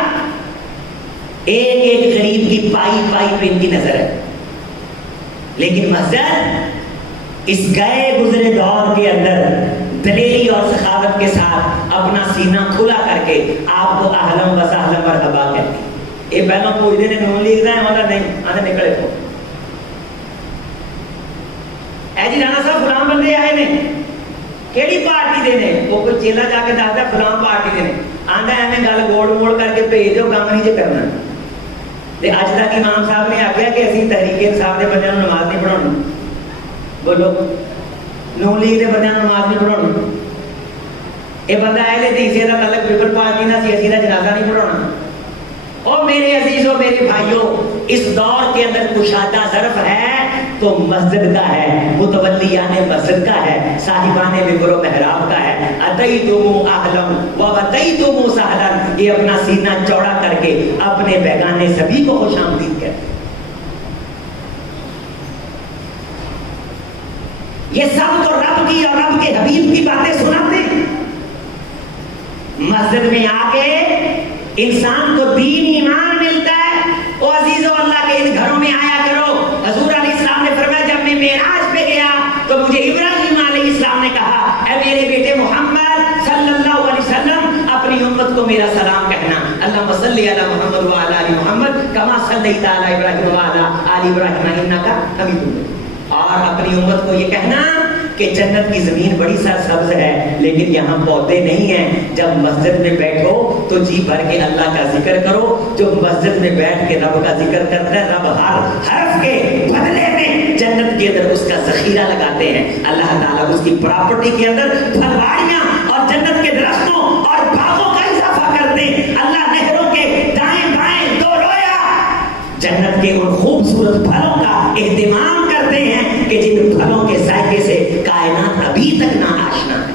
ایک ایک غریب کی پائی پائی پہ ان کی نظر ہے۔ لیکن مسجد اس گئے گزرے دور کے اندر دلیری اور سخاوت کے ساتھ اپنا سینہ کھلا کر کے آپ کو اہلا و سہلا مرحبا کہتی ہے۔ یہ پہلے پوچھتے ہیں نون لیگ ہے والا نہیں، آنے نکلے تو اے جی رانا صاحب فلاں بندے آئے نے، کیڑی پارٹی دے نے؟ وہ کوئی چیلا جا کے دستا فلاں پارٹی دے نے، آندا ایویں گل گوڑ موڑ کر کے بھیج دو، کام نہیں جے کرنا۔ تے اج تک امام صاحب نے آخیا کہ اسی تحریک انصاف دے بندیاں نوں نماز نہیں پڑھاؤنی، بولو نون لیگ دے بندیاں نوں نماز نہیں پڑھاؤنی، یہ بندہ اہل حدیث دا تعلق پیپل پارٹی نہ سی، اسی دا جنازہ نہیں پڑھاؤنا۔ اور میرے عزیزوں میرے بھائیوں، اس دور کے اندر کشادہ ظرف ہے تو مسجد کا ہے، متولیان مسجد کا ہے، صاحبان ممبر و محراب کا ہے۔ اتیتم اہلا و اتیتم سہلا، یہ اپنا سینہ چوڑا کر کے اپنے بیگانے سبھی کو خوش آمدید کرتے۔ یہ سب تو رب کی اور رب کے حبیب کی باتیں سناتے ہیں۔ مسجد میں آ کے انسان کو دین ایمان ملتا ہے۔ او عزیزو، اللہ کے ان گھروں میں آیا کرو۔ حضور علیہ السلام نے فرمایا جب میں معراج پہ گیا تو مجھے ابراہیم علیہ السلام نے کہا اے میرے بیٹے محمد صلی اللہ علیہ وسلم اپنی امت کو میرا سلام کہنا، اللہم صلی علی محمد وعلی آل محمد کما صلیت علی ابراہیم وعلی آل ابراہیم انک حمید مجید۔ اور اپنی امت کو یہ کہنا کہ جنت کی زمین بڑی سرسبز ہے لیکن یہاں پودے نہیں ہیں۔ جب مسجد میں بیٹھو تو جی بھر کے اللہ کا ذکر کرو۔ جو مسجد میں بیٹھ کے رب کا ذکر کرتا ہے، رب ہر حرف کے بدلے میں جنت کے اندر اس کا ذخیرہ لگاتے ہیں۔ اللہ تعالیٰ اس کی پراپرٹی کے اندر پھلواریاں اور جنت کے درختوں اور باغوں کا اضافہ کرتے ہیں۔ اللہ نہروں کے دائیں بائیں دو رویا جنت کے ان خوبصورت پھلوں کا اہتمام کرتے ہیں کہ جن پھلوں کے ذائقے سے کائنات ابھی تک نہ آشنا ہے۔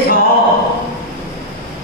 100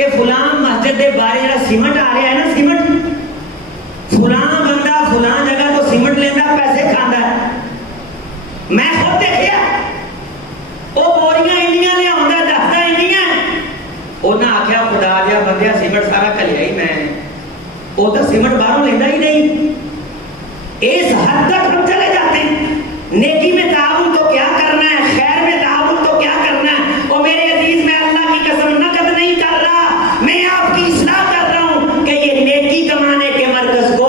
کہ فلاں مسجد دے بارے جڑا سیمنٹ آ رہا ہے نا، سیمنٹ فلاں بندہ فلاں جگہ تو سیمنٹ لینا پیسے کھانا ہے. میں خود دیکھیا وہ بوریاں انڈیاں لیا دستا انڈیاں. انہیں آخیا خدا دیا بندیا سیمنٹ سارا کلیا ہی میں، وہ تو سیمنٹ باہروں لینا ہی نہیں. اس حد تک ہم چلے جاتے ہیں. نیکی میں تعاون تو کیا کرنا ہے، خیر میں تعاون تو کیا کرنا ہے. وہ میرے عزیز میں اللہ کی قسم نقد نہیں کر رہا، میں آپ کی اصلاح کر رہا ہوں کہ یہ نیکی کمانے کے مرکز کو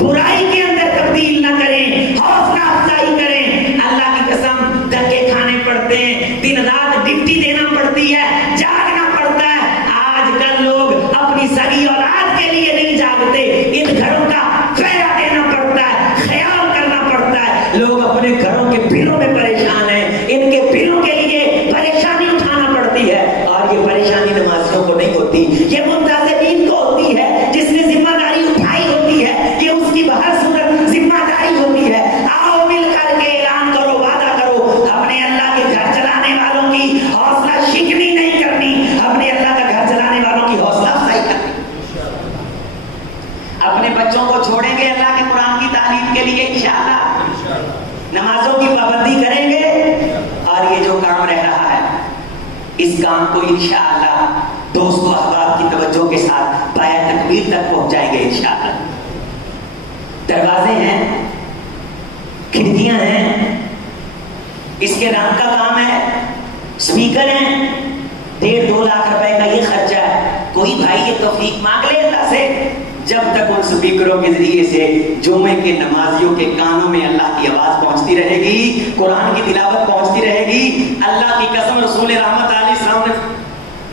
برائی کے اندر تبدیل نہ کریں، حوصلہ افزائی کریں. اللہ کی قسم دھکے کھانے پڑتے ہیں، دن رات ڈپٹی دینا پڑتی ہے، جاگنا پڑتا ہے. آج کل لوگ اپنی سگی اولاد کے لیے نہیں جاگتے، ان گھروں کا پھیرا دینا پڑتا ہے، خیال کرنا پڑتا ہے. لوگ اپنے گھروں کے بلوں میں پریشان ہیں، ان کے بلوں کے لیے پریشانی اٹھانا پڑتی ہے. اور یہ پریشانی نمازیوں کو نہیں ہوتی، یہ منتظرین کو ہوتی ہے، جس نے ذمہ داری اٹھائی ہوتی ہے. یہ اس کی بہر صورت ذمہ داری ہوتی ہے. آؤ مل کر کے اعلان کرو، وعدہ کرو، اپنے اللہ کے گھر چلانے والوں کی حوصلہ شکنی نہیں کرنی، اپنے اللہ کا گھر چلانے والوں کی حوصلہ افزائی کرنی. اپنے بچوں کو چھوڑیں گے اللہ کے قرآن کی تعلیم کے لیے انشاءاللہ، نمازوں کی پابندی کریں گے. اور یہ جو کام رہ رہا ہے اس کام کو انشاءاللہ دوست و احباب کی توجہ کے ساتھ پایہ تکمیل تک پہنچائیں گے انشاءاللہ. دروازے ہیں، کھڑکیاں ہیں، اس کے رنگ کا کام ہے، اسپیکر ہیں، 1.5-2 لاکھ روپے کا یہ خرچہ ہے. کوئی بھائی یہ توفیق مانگ لے اللہ سے. جب تک ان سپیکروں کے ذریعے سے جمعے کے نمازیوں کے کانوں میں اللہ کی آواز پہنچتی رہے گی، قرآن کی تلاوت پہنچتی رہے گی، اللہ کی قسم رسول رحمت علیہ السلام نے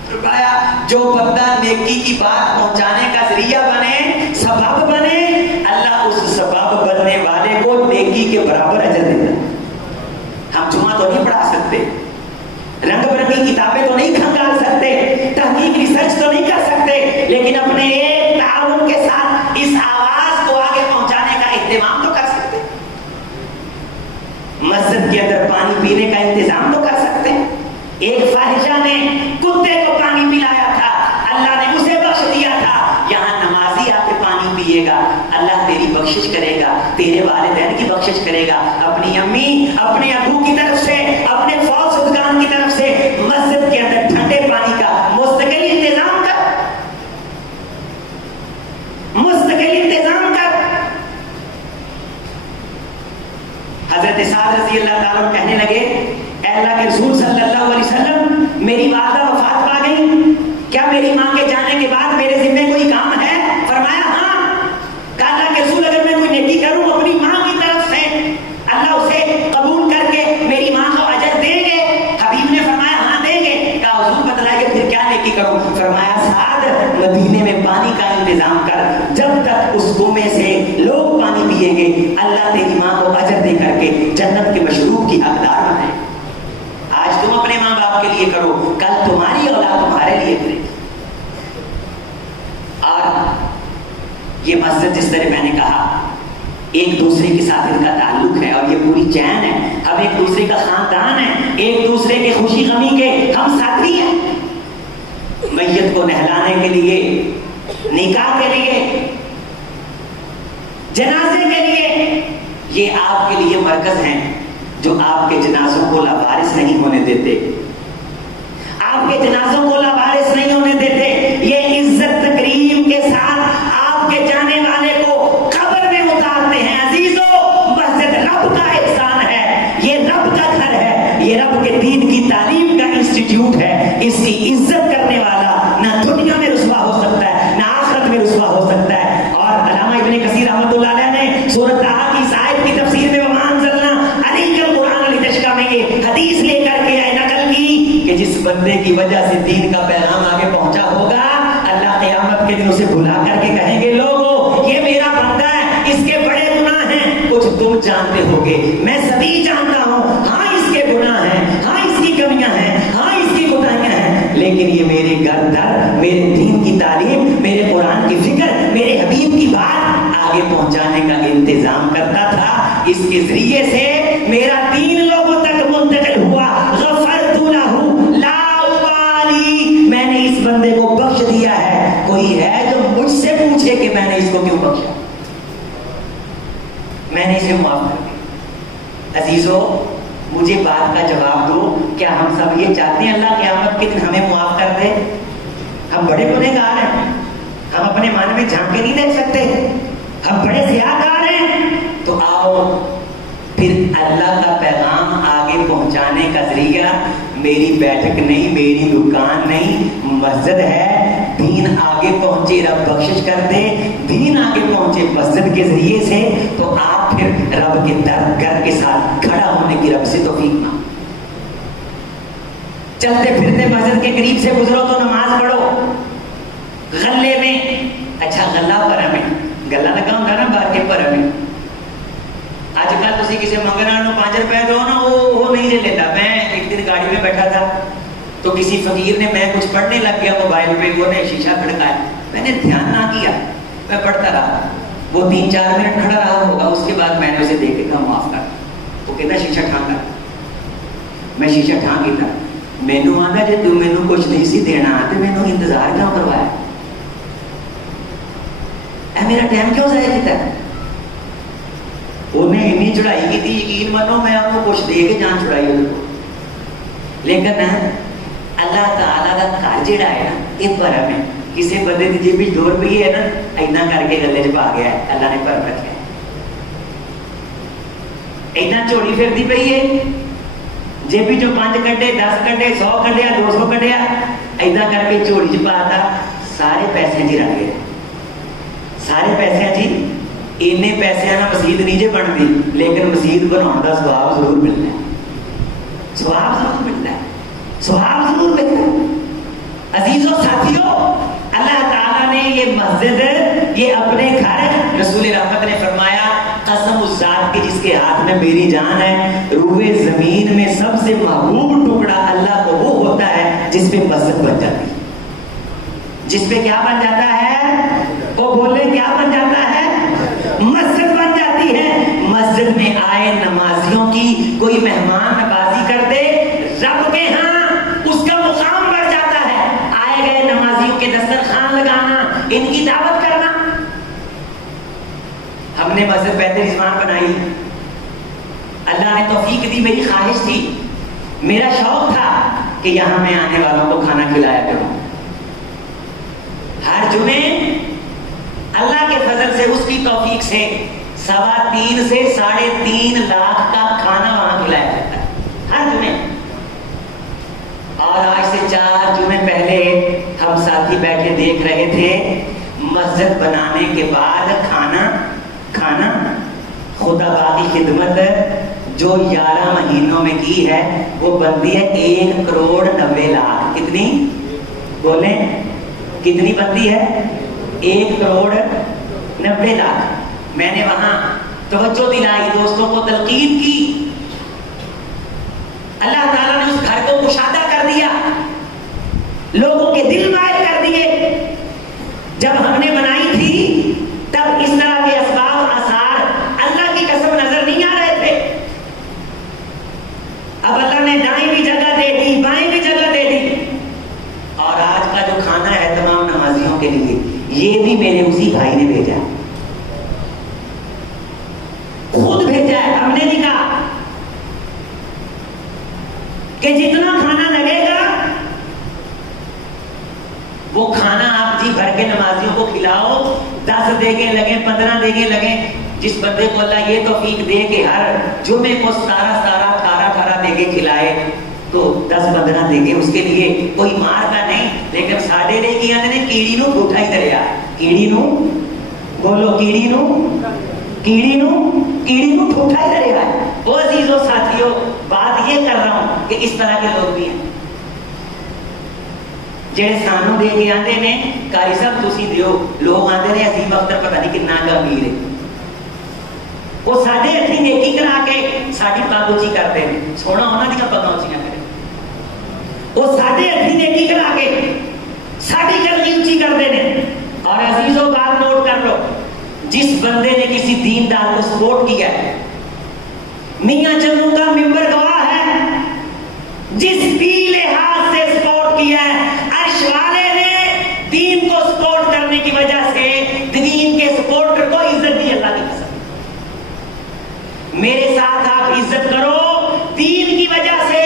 فرمایا جو بندہ نیکی کی بات پہنچانے کا ذریعہ بنے، سبب بنے، اللہ اس سبب بننے والے کو نیکی کے برابر اجر دیتا. ہم جمعہ تو نہیں پڑھا سکتے، رنگ برنگی کتابیں تو نہیں کھنگال سکتے، تحقیق ریسرچ تو نہیں کر سکتے، لیکن اپنے ایک تعاون کے ساتھ اس آواز کو آگے پہنچانے کا اہتمام تو کر سکتے. مسجد کے اندر پانی پینے کا انتظام تو کر سکتے. ایک فاحشہ نے کتے کو پانی پلایا تھا، اللہ نے اسے بخش دیا تھا. یہاں نمازی آ کے پانی پیے گا، اللہ تیری بخشش کرے گا، تیرے والدین کی بخشش کرے گا. اپنی امی اپنے ابو کی طرف سے، اپنے فوج سدگان کی طرف سے مسجد کے اندر ٹھنڈے پانی کا مستقل انتظام کر، مستقل انتظام کر. حضرت سعد رضی اللہ تعالیٰ کہنے لگے اے اللہ کے رسول صلی اللہ علیہ وسلم، میری والدہ وفات پا گئی، کیا میری ماں کے جانے کے بعد میرے ذمہ کوئی کام ہے؟ فرمایا ہاں. کہا اللہ کے رسول اگر میں کوئی نیکی کروں اپنی ماں کی طرف سے، اللہ اسے قبول کر کے میری ماں کو اجر دیں گے؟ حبیب نے فرمایا ہاں دیں گے. کہا حضور بتلائیے پھر کیا نیکی کروں؟ فرمایا سعد مدینے میں پانی کا انتظام کر، جب تک اس کنویں سے لوگ پانی پیئیں گے اللہ تیری ماں کو اجر دے کر کے جنت کے مشروب کی حقدار بنائے. آج تم اپنے ماں باپ کے لیے کرو، کل تمہاری اولاد تمہارے لیے کرے. اور یہ مسجد جس طرح میں نے کہا ایک دوسرے کے ساتھ ان کا تعلق ہے اور یہ پوری چین ہے. ہم ایک دوسرے کا خاندان ہے، ایک دوسرے کے خوشی غمی کے ہم ساتھی ہیں. میت کو نہلانے کے لیے، نکاح کے لیے، جنازے کے لیے، یہ آپ کے لیے مرکز ہیں جو آپ کے جنازوں کو لاوارث نہیں ہونے دیتے، آپ کے جنازوں کو لاوارث نہیں ہونے دیتے. یہ عزت تکریم کے ساتھ آپ کے جانے والے کو قبر میں اتارتے ہیں. عزیزو، مسجد رب کا احسان ہے، یہ رب کا گھر ہے، یہ رب کے دین کی تعلیم کا انسٹیٹیوٹ ہے. اس کی عزت کرنے والا نہ دنیا میں رسوا ہو سکتا ہے نہ آخرت میں رسوا ہو سکتا ہے. اور علامہ ابن کثیر رحمۃ اللہ علیہ نے سورۃ طٰہٰ کی اس آیت کی تفسیر میں وَمَا أَنزَلْنَا عَلَيْكَ الْقُرْآنَ لِتَشْقَىٰ میں یہ حدیث لے کر کے نقل کی کہ جس بندے کی وجہ سے دین کا پیغام آگے پہنچا ہوگا، اللہ قیامت کے دن اسے بلا کر کے کہیں گے لوگو یہ میرا بندہ ہے، اس کے بڑے گناہ ہیں، کچھ تم جانتے ہوگے، میں سبھی جانتا ہوں. ہاں اس کے گناہ ہیں، ہاں اس کی کمیاں ہیں، ہاں اس کی کوتاہیاں ہیں، لیکن یہ میرے گھر در، میرے دین کی تعلیم، میرے قرآن کی فکر، میرے حبیب کی بات آگے پہنچانے کا انتظام کرتا تھا. اس کے ذریعے سے میرا دین لوگوں تک منتقل ہوا. غفرت لہ لا ابالی، میں نے اس بندے کو بخش جواب دو. کیا ہم سب یہ چاہتے ہیں اللہ قیامت کے دن ہمیں معاف کر دے؟ ہم بڑے گنہگار ہیں, ہم اپنے من میں جھانک کے نہیں دیکھ سکتے, ہم بڑے زیادار ہیں. تو آؤ پھر اللہ کا پیغام آگے پہنچانے کا ذریعہ میری بیٹھک نہیں, میری دکان نہیں, مسجد ہے. دین آگے پہنچے رب بخشش کر دے, دین آگے پہنچے مسجد کے ذریعے سے, تو آپ پھر رب کے گھر کے ساتھ کھڑا ہونے کی رب سے توفیق مانگو. چلتے پھرتے مسجد کے قریب سے گزرو تو نماز پڑھو. غلے میں, اچھا غلہ پرم ہے, گلا لگا ہوگا نا باہر کے پرم ہے. آج کل تسی کسی منگنا نو 5 روپے دو نا, وہ نہیں دے لیتا. میں ایک دن گاڑی میں بیٹھا تھا تو کسی فقیر نے, میں کچھ پڑھنے لگ گیا موبائل پہ, وہ نے شیشہ کھڑکایا, میں نے دھیان نہ کیا, میں پڑھتا رہا. وہ 3-4 منٹ کھڑا رہا ہوگا, اس کے بعد میں نے اسے دیکھ کے کہا معاف کر. وہ کہتا شیشہ ٹھانکا. میں شیشہ ٹھانک ہی تھا. مینو آتا جی تو مینو کچھ نہیں سی دینا تو مینو انتظار کیوں کروایا, اے میرا ٹائم کیوں ضائع کیتا ہے؟ انہیں اتنی چڑھائی کی تھی, یقین منو میں آپ کو کچھ دے کے جان چھڑائی ان کو. لیکن اللہ تعالیٰ کا گھر جڑا ہے نا, یہ پرم ہے. کسی بندے کی جیب 2 روپیے ہے نا, اینا کر کے گلے چ پا گیا ہے, اللہ نے پرم رکھا ہے. اینا چوڑی پھرتی پئی ہے, جیبی جو 5 کڈے 10 کڈے 100 کڈیا 200 کڈیا, اینا کر کے چوڑی چ پاتا. سارے پیسے جی رکھ گئے, سارے پیسے جی. اینے پیسے نا مسجد نہیں جے بنتی, لیکن مسجد بناؤ کا سواب ضرور ملتا ہے. سواب ضرور ملتا ہے, سواب ضرور ملتا ہے. عزیزو ساتھیو, اللہ تعالیٰ نے یہ مسجد, یہ اپنے گھر, رسول رحمت نے فرمایا قسم اس ذات کی جس کے ہاتھ میں میری جان ہے, روئے زمین میں سب سے محبوب ٹکڑا اللہ کو وہ ہوتا ہے جس پہ مسجد بن جاتی ہے. جس پہ کیا بن جاتا ہے؟ وہ بولے کیا بن جاتا ہے؟ مسجد بن جاتی ہے. مسجد میں آئے نمازیوں کی کوئی مہمان نوازی کر دے, رب کے ہاں اس کا مقام بڑھ جاتا ہے. آئے گئے نمازیوں کے دسترخوان لگانا, ان کی دعوت کرنا. ہم نے مسجد بیت رضوان بنائی, اللہ نے توفیق دی, میری خواہش تھی, میرا شوق تھا کہ یہاں میں آنے والوں کو کھانا کھلایا کروں. ہر جمعے اللہ کے فضل سے, اس کی توفیق سے 3.25 سے 3.5 لاکھ کا کھانا وہاں کھلایا جاتا ہے ہر جمعے. اور آج سے 4 جمعے پہلے ہم ساتھی بیٹھے دیکھ رہے تھے, مسجد بنانے کے بعد کھانا خدا باقی خدمت جو 11 مہینوں میں کی ہے وہ بنتی ہے 1 کروڑ 90 لاکھ. کتنی بولیں, کتنی بنتی ہے؟ 1 کروڑ 90 لاکھ. میں نے وہاں توجہ دلائی, دوستوں کو تلقین کی. اللہ تعالیٰ نے اس گھر کو مشاہدہ کر دیا, لوگوں کے دل مائل کر دیے. جب ہم نے بنائی تھی تب اس طرح کے اسباب آثار اللہ کی قسم نظر نہیں آ رہے تھے. اب اللہ نے دائیں بھی جگہ دے دی, بائیں بھی جگہ دے دی. اور آج کا جو کھانا ہے تمام نمازیوں کے لیے, یہ بھی میرے اسی بھائی نے بھیجا, خود بھیجا ہے. ہم نے نہیں کہا کہ جتنا کھانا لگے گا وہ کھانا آپ جی بھر کے نمازیوں کو کھلاؤ. 10 دے کے لگے, 15 دے کے لگے. جس بندے کو اللہ یہ توفیق دے کہ ہر جمعے کو 17 دے کے کھلائے تو 10-15 دے گے, اس کے لیے کوئی مار کا نہیں. لیکن ساڈے نے کیا نے کیڑی نو ٹھوٹا ہی دریا, کیڑی نو بولو, کیڑی نو ٹھوٹا ہی دریا ہے. وہ عزیزو ساتھیو, بات یہ کر رہا ہوں کہ اس طرح کے لوگ بھی ہیں جڑے سانو دے کے آتے نے, کاری صاحب تسی دیو. لوگ آتے نے عظیم اختر پتہ نہیں کتنا کا امیر ہے, وہ ساڈے ہتھی نیکی کرا کے ساڈی پگ اونچی کرتے ہیں. سونا انہاں دی پگاں اونچیاں کرے, وہ ساڈے ہتھی نیکی کرا کے ساڈی گردی اونچی کرتے ہیں. اور عزیزو بات نوٹ کر لو, جس بندے نے کسی دیندار کو سپورٹ کیا ہے, میاں چنو کا ممبر گواہ ہے, جس بھی لحاظ سے سپورٹ کیا ہے, عرش والے نے دین کو سپورٹ کرنے کی وجہ سے دین کے سپورٹر کو عزت دی. اللہ کی قسم, میرے ساتھ آپ عزت کرو دین کی وجہ سے.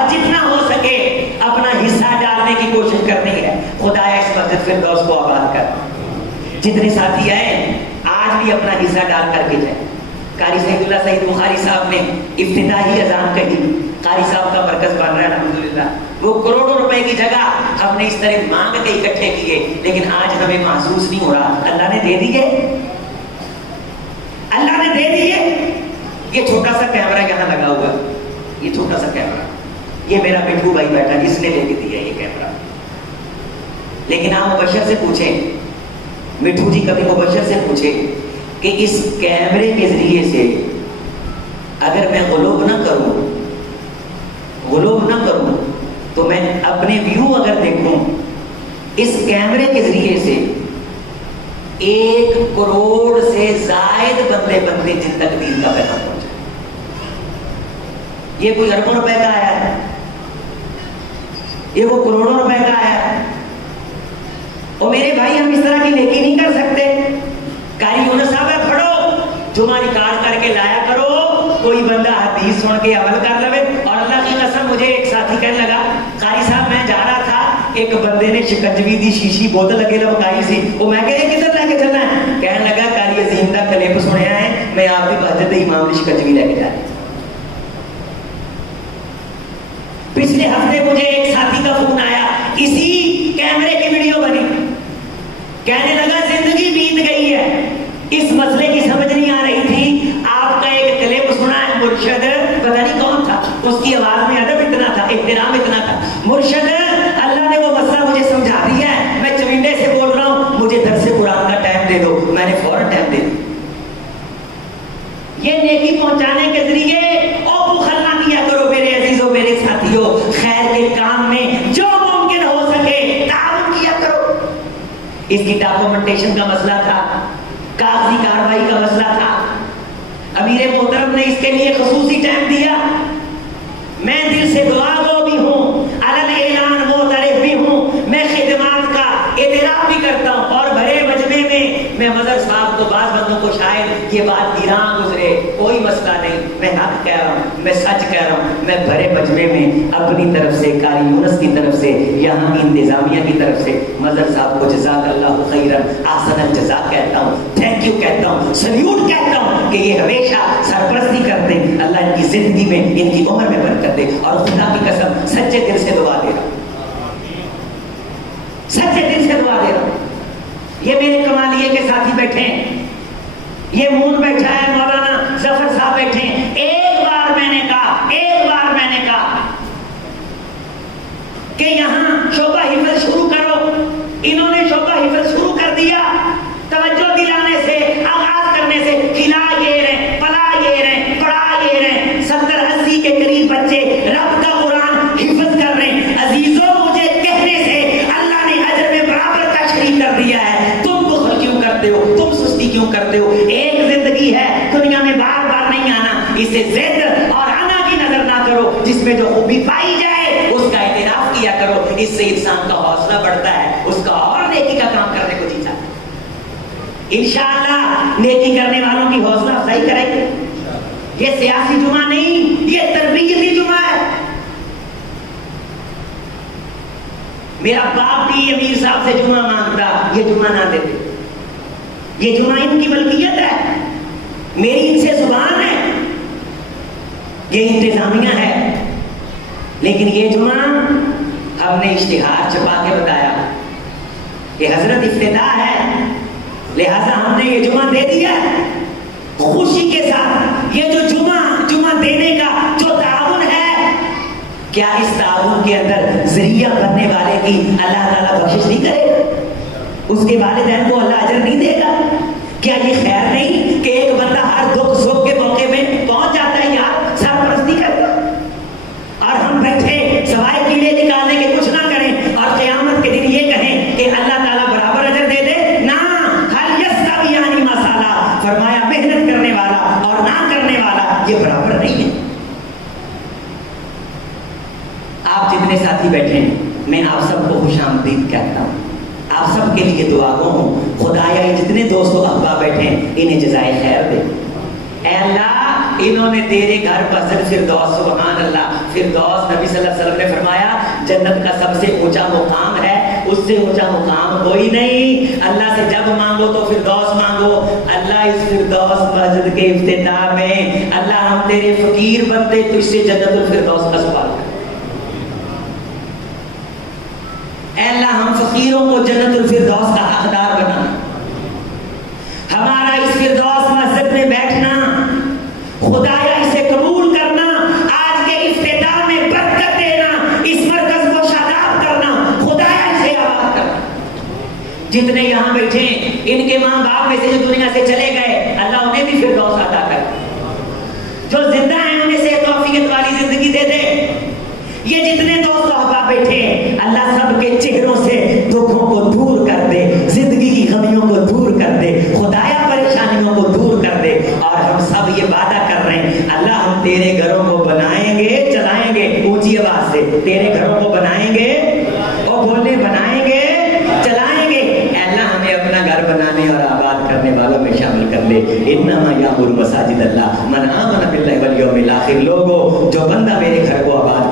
اور جتنا ہو سکے اپنا حصہ ڈالنے کی کوشش کرنی ہے. خدایا اس مسجد فردوس کو آباد کر. جتنے ساتھی آئے آج بھی اپنا حصہ ڈال کر کے جائیں. قاری سعید اللہ سعید بخاری صاحب نے افتتاحی اذان کہی. قاری صاحب کا مرکز بن رہا ہے الحمدللہ. وہ کروڑوں روپے کی جگہ ہم نے اس طرح مانگ کے اکٹھے کیے، لیکن آج ہمیں محسوس نہیں ہو رہا. اللہ نے دے دیے، اللہ نے دے دیے. یہ چھوٹا سا کیمرہ یہاں لگا ہوا، یہ چھوٹا سا کیمرہ، یہ میرا مٹھو بھائی بیٹھا جس نے لے کے دیا یہ کیمرہ. لیکن آپ مبشر سے پوچھیں، مٹھو جی کبھی مبشر سے پوچھیں کہ اس کیمرے کے ذریعے سے اگر میں غلوب نہ کروں تو میں اپنے ویو اگر دیکھوں اس کیمرے کے ذریعے سے 1 کروڑ سے زائد بندے جن تک دین کا پیغام پہنچا. یہ کوئی اربوں روپے کا آیا ہے، یہ وہ کروڑوں روپے کا آیا ہے. اور میرے بھائی ہم اس طرح کی نیکی نہیں کر سکتے. قاری یونس صاحب پڑھو، جمعہ نکال کر کے لایا کرو، کوئی بندہ حدیث سن کے عمل کر لے. اور اللہ کی قسم مجھے ایک ساتھی کہنے لگا، قاری صاحب میں جا رہا تھا، ایک بندے نے شکنجوی دی شیشی بوتل لگے لمکائی سی. وہ میں کہے کدھر لے کے چلنا ہے؟ کہنے لگا قاری عظیم کا کلپ سنیا ہے، میں آپ کی مسجد امام نے شکنجوی لے کے جا رہی. پچھلے ہفتے مجھے ایک ساتھی کا فون آیا، اسی کیمرے کی ویڈیو بنی. کہنے لگا زندگی بیت گئی ہے، اس مسئلے کی سمجھ نہیں آ رہی تھی. آپ کا ایک کلپ سنا ہے، مرشد پتہ نہیں کون تھا، اس کی آواز میں ادب اتنا تھا، احترام اتنا تھا. مرشد اللہ نے وہ مسئلہ مجھے سمجھا دیا ہے، میں چوینڈے سے بول رہا ہوں، مجھے درس قرآن کا ٹائم دے دو. میں نے فوراً ٹائم دے دیا. یہ نیکی پہنچانے کے ذریعے او بخل نہ کیا کرو میرے عزیزوں، میرے ساتھیوں. خیر کے کام میں جو ممکن ہو سکے تعاون کیا کرو. اس کی ڈاکومنٹیشن کا مسئلہ تھا، کاغذی کاروائی کا مسئلہ تھا. امیر محترم نے اس کے لیے خصوصی ٹائم دیا. میں دل سے دعا گو بھی ہوں، علل اعلان معترف بھی ہوں. میں خدمات کا اعتراف بھی کرتا ہوں. اور بھرے مجمع میں مظہر صاحب کو، بعض بندوں کو شاید یہ بات گراں گزرے، کوئی مسئلہ نہیں. میں حق کہہ رہا ہوں، میں سچ کہہ رہا ہوں. میں بھرے مجمع میں اپنی طرف سے، قاری یونس کی طرف سے، یہاں کی انتظامیہ کی طرف سے مظہر صاحب کو جزاک اللہ خیرا احسن الجزا کہتا ہوں، تھینک یو کہتا ہوں، سلیوٹ کہتا ہوں کہ یہ ہمیشہ سرپرستی کرتے ہیں. اللہ ان کی زندگی میں، ان کی عمر میں برکت دے. اور خدا کی قسم سچے دل سے دعا دے رہا ہوں، سچے دل سے دعا دے رہا ہوں. یہ میرے کمالیے کے ساتھی بیٹھے ہیں، یہ مون بیٹھا ہے، مولانا ظفر صاحب بیٹھے ہیں. ایک بار میں نے کہا کہ یہاں شعبہ حفظ شروع کرو. انہوں نے شعبہ حفظ شروع کر دیا. توجہ دلانے سے، آغاز کرنے سے کھلا یہ رہے، پلا یہ رہے، پڑھا یہ رہے. 70-80 کے قریب بچے رب کا قرآن حفظ کر رہے ہیں. عزیزوں مجھے کہنے سے اللہ نے اجر میں برابر کا شریک کر دیا ہے. تم بخل کیوں کرتے ہو؟ تم سستی کیوں کرتے ہو؟ ایک زندگی ہے، دنیا میں بار بار نہیں آنا. اسے ضد اور انا کی نظر نہ کرو. جس میں جو خوبی پائی جائے اس کا اعتراف کیا کرو. اس سے انسان کا حوصلہ بڑھتا ہے، اس کا اور نیکی کا کام کرنے کو جی چاہتا ہے. انشاءاللہ نیکی کرنے والوں کی حوصلہ افزائی کریں گے. یہ سیاسی جمعہ نہیں، یہ تربیتی جمعہ ہے. میرا باپ بھی امیر صاحب سے جمعہ مانگتا، یہ جمعہ نہ دیتے. یہ جمعہ ان کی ملکیت ہے، میری ان سے زبان ہے، یہ انتظامیہ ہے. لیکن یہ جمعہ ہم نے اشتہار چھپا کے بتایا کہ حضرت افتتاح ہے، لہذا ہم نے یہ جمعہ دے دیا خوشی کے ساتھ. یہ جو جمعہ دینے کا جو تعاون ہے، کیا اس تعاون کے اندر ذریعہ بننے والے کی اللہ تعالیٰ بخشش نہیں کرے گا؟ اس کے والدین کو اللہ اجر نہیں دے گا؟ کیا یہ خیر نہیں کہ ایک بندہ ہر دکھ سکھ کے موقع میں پہنچ جاتا ہے، یار سرپرستی کرتا ہے، اور ہم بیٹھے سوائے کیڑے نکالنے کے کچھ نہ کریں اور قیامت کے دن یہ کہیں کہ اللہ تعالیٰ برابر اجر دے دے؟ نہ، حل یستویان مثلا، فرمایا محنت کرنے والا اور نہ کرنے والا یہ برابر نہیں ہے. آپ جتنے ساتھی بیٹھے ہیں میں آپ سب کو خوش آمدید کہتا ہوں. آپ سب کے لیے دعا گو ہوں. خدایا جتنے دوست و احباب بیٹھے ہیں انہیں جزائے خیر دے. اے اللہ انہوں نے تیرے گھر پر فردوس، سبحان اللہ، فردوس نبی صلی اللہ علیہ وسلم نے فرمایا جنت کا سب سے اونچا مقام ہے، اس سے اونچا مقام کوئی نہیں۔ اللہ سے جب مانگو تو فردوس مانگو۔ اللہ اس فردوس مسجد کے افتتاح میں اللہ ہم تیرے فقیر بنتے تو اس سے جنت الفردوس کا سوال کر۔ اے اللہ ہم فقیروں کو جنت الفردوس کا حقدار بنانا، ہمارا اس فردوس مسجد میں بیٹھنا، خدایا اسے قبول کرنا، آج کے افتتاح میں برکت دینا، اس مرکز کو شاداب کرنا، خدایا اسے آباد کرنا۔ جتنے یہاں بیٹھے ان کے ماں باپ میں سے جو دنیا سے چلے گئے اللہ انہیں بھی فردوس عطا کر، جو زندہ ہیں انہیں صحت و عافیت والی زندگی دے دے۔ یہ جتنے دوست احباب بیٹھے ہیں اللہ سب کے چہروں سے دکھوں کو دور کر دے، زندگی کی غمیوں کو دور کر دے، خدایا پریشانیوں کو دور کر دے۔ اور ہم سب یہ وعدہ کر رہے ہیں اللہ ہم تیرے گھروں کو بنائیں گے، چلائیں گے، اونچی آواز سے تیرے گھروں کو بنائیں گے، اور بولنے بنائیں گے، چلائیں گے۔ اے اللہ ہمیں اپنا گھر بنانے اور آباد کرنے والوں میں شامل کر لے۔ انما یامر مساجد اللہ من آمن باللہ والیوم الآخر، لوگوں جو بندہ میرے گھر کو آباد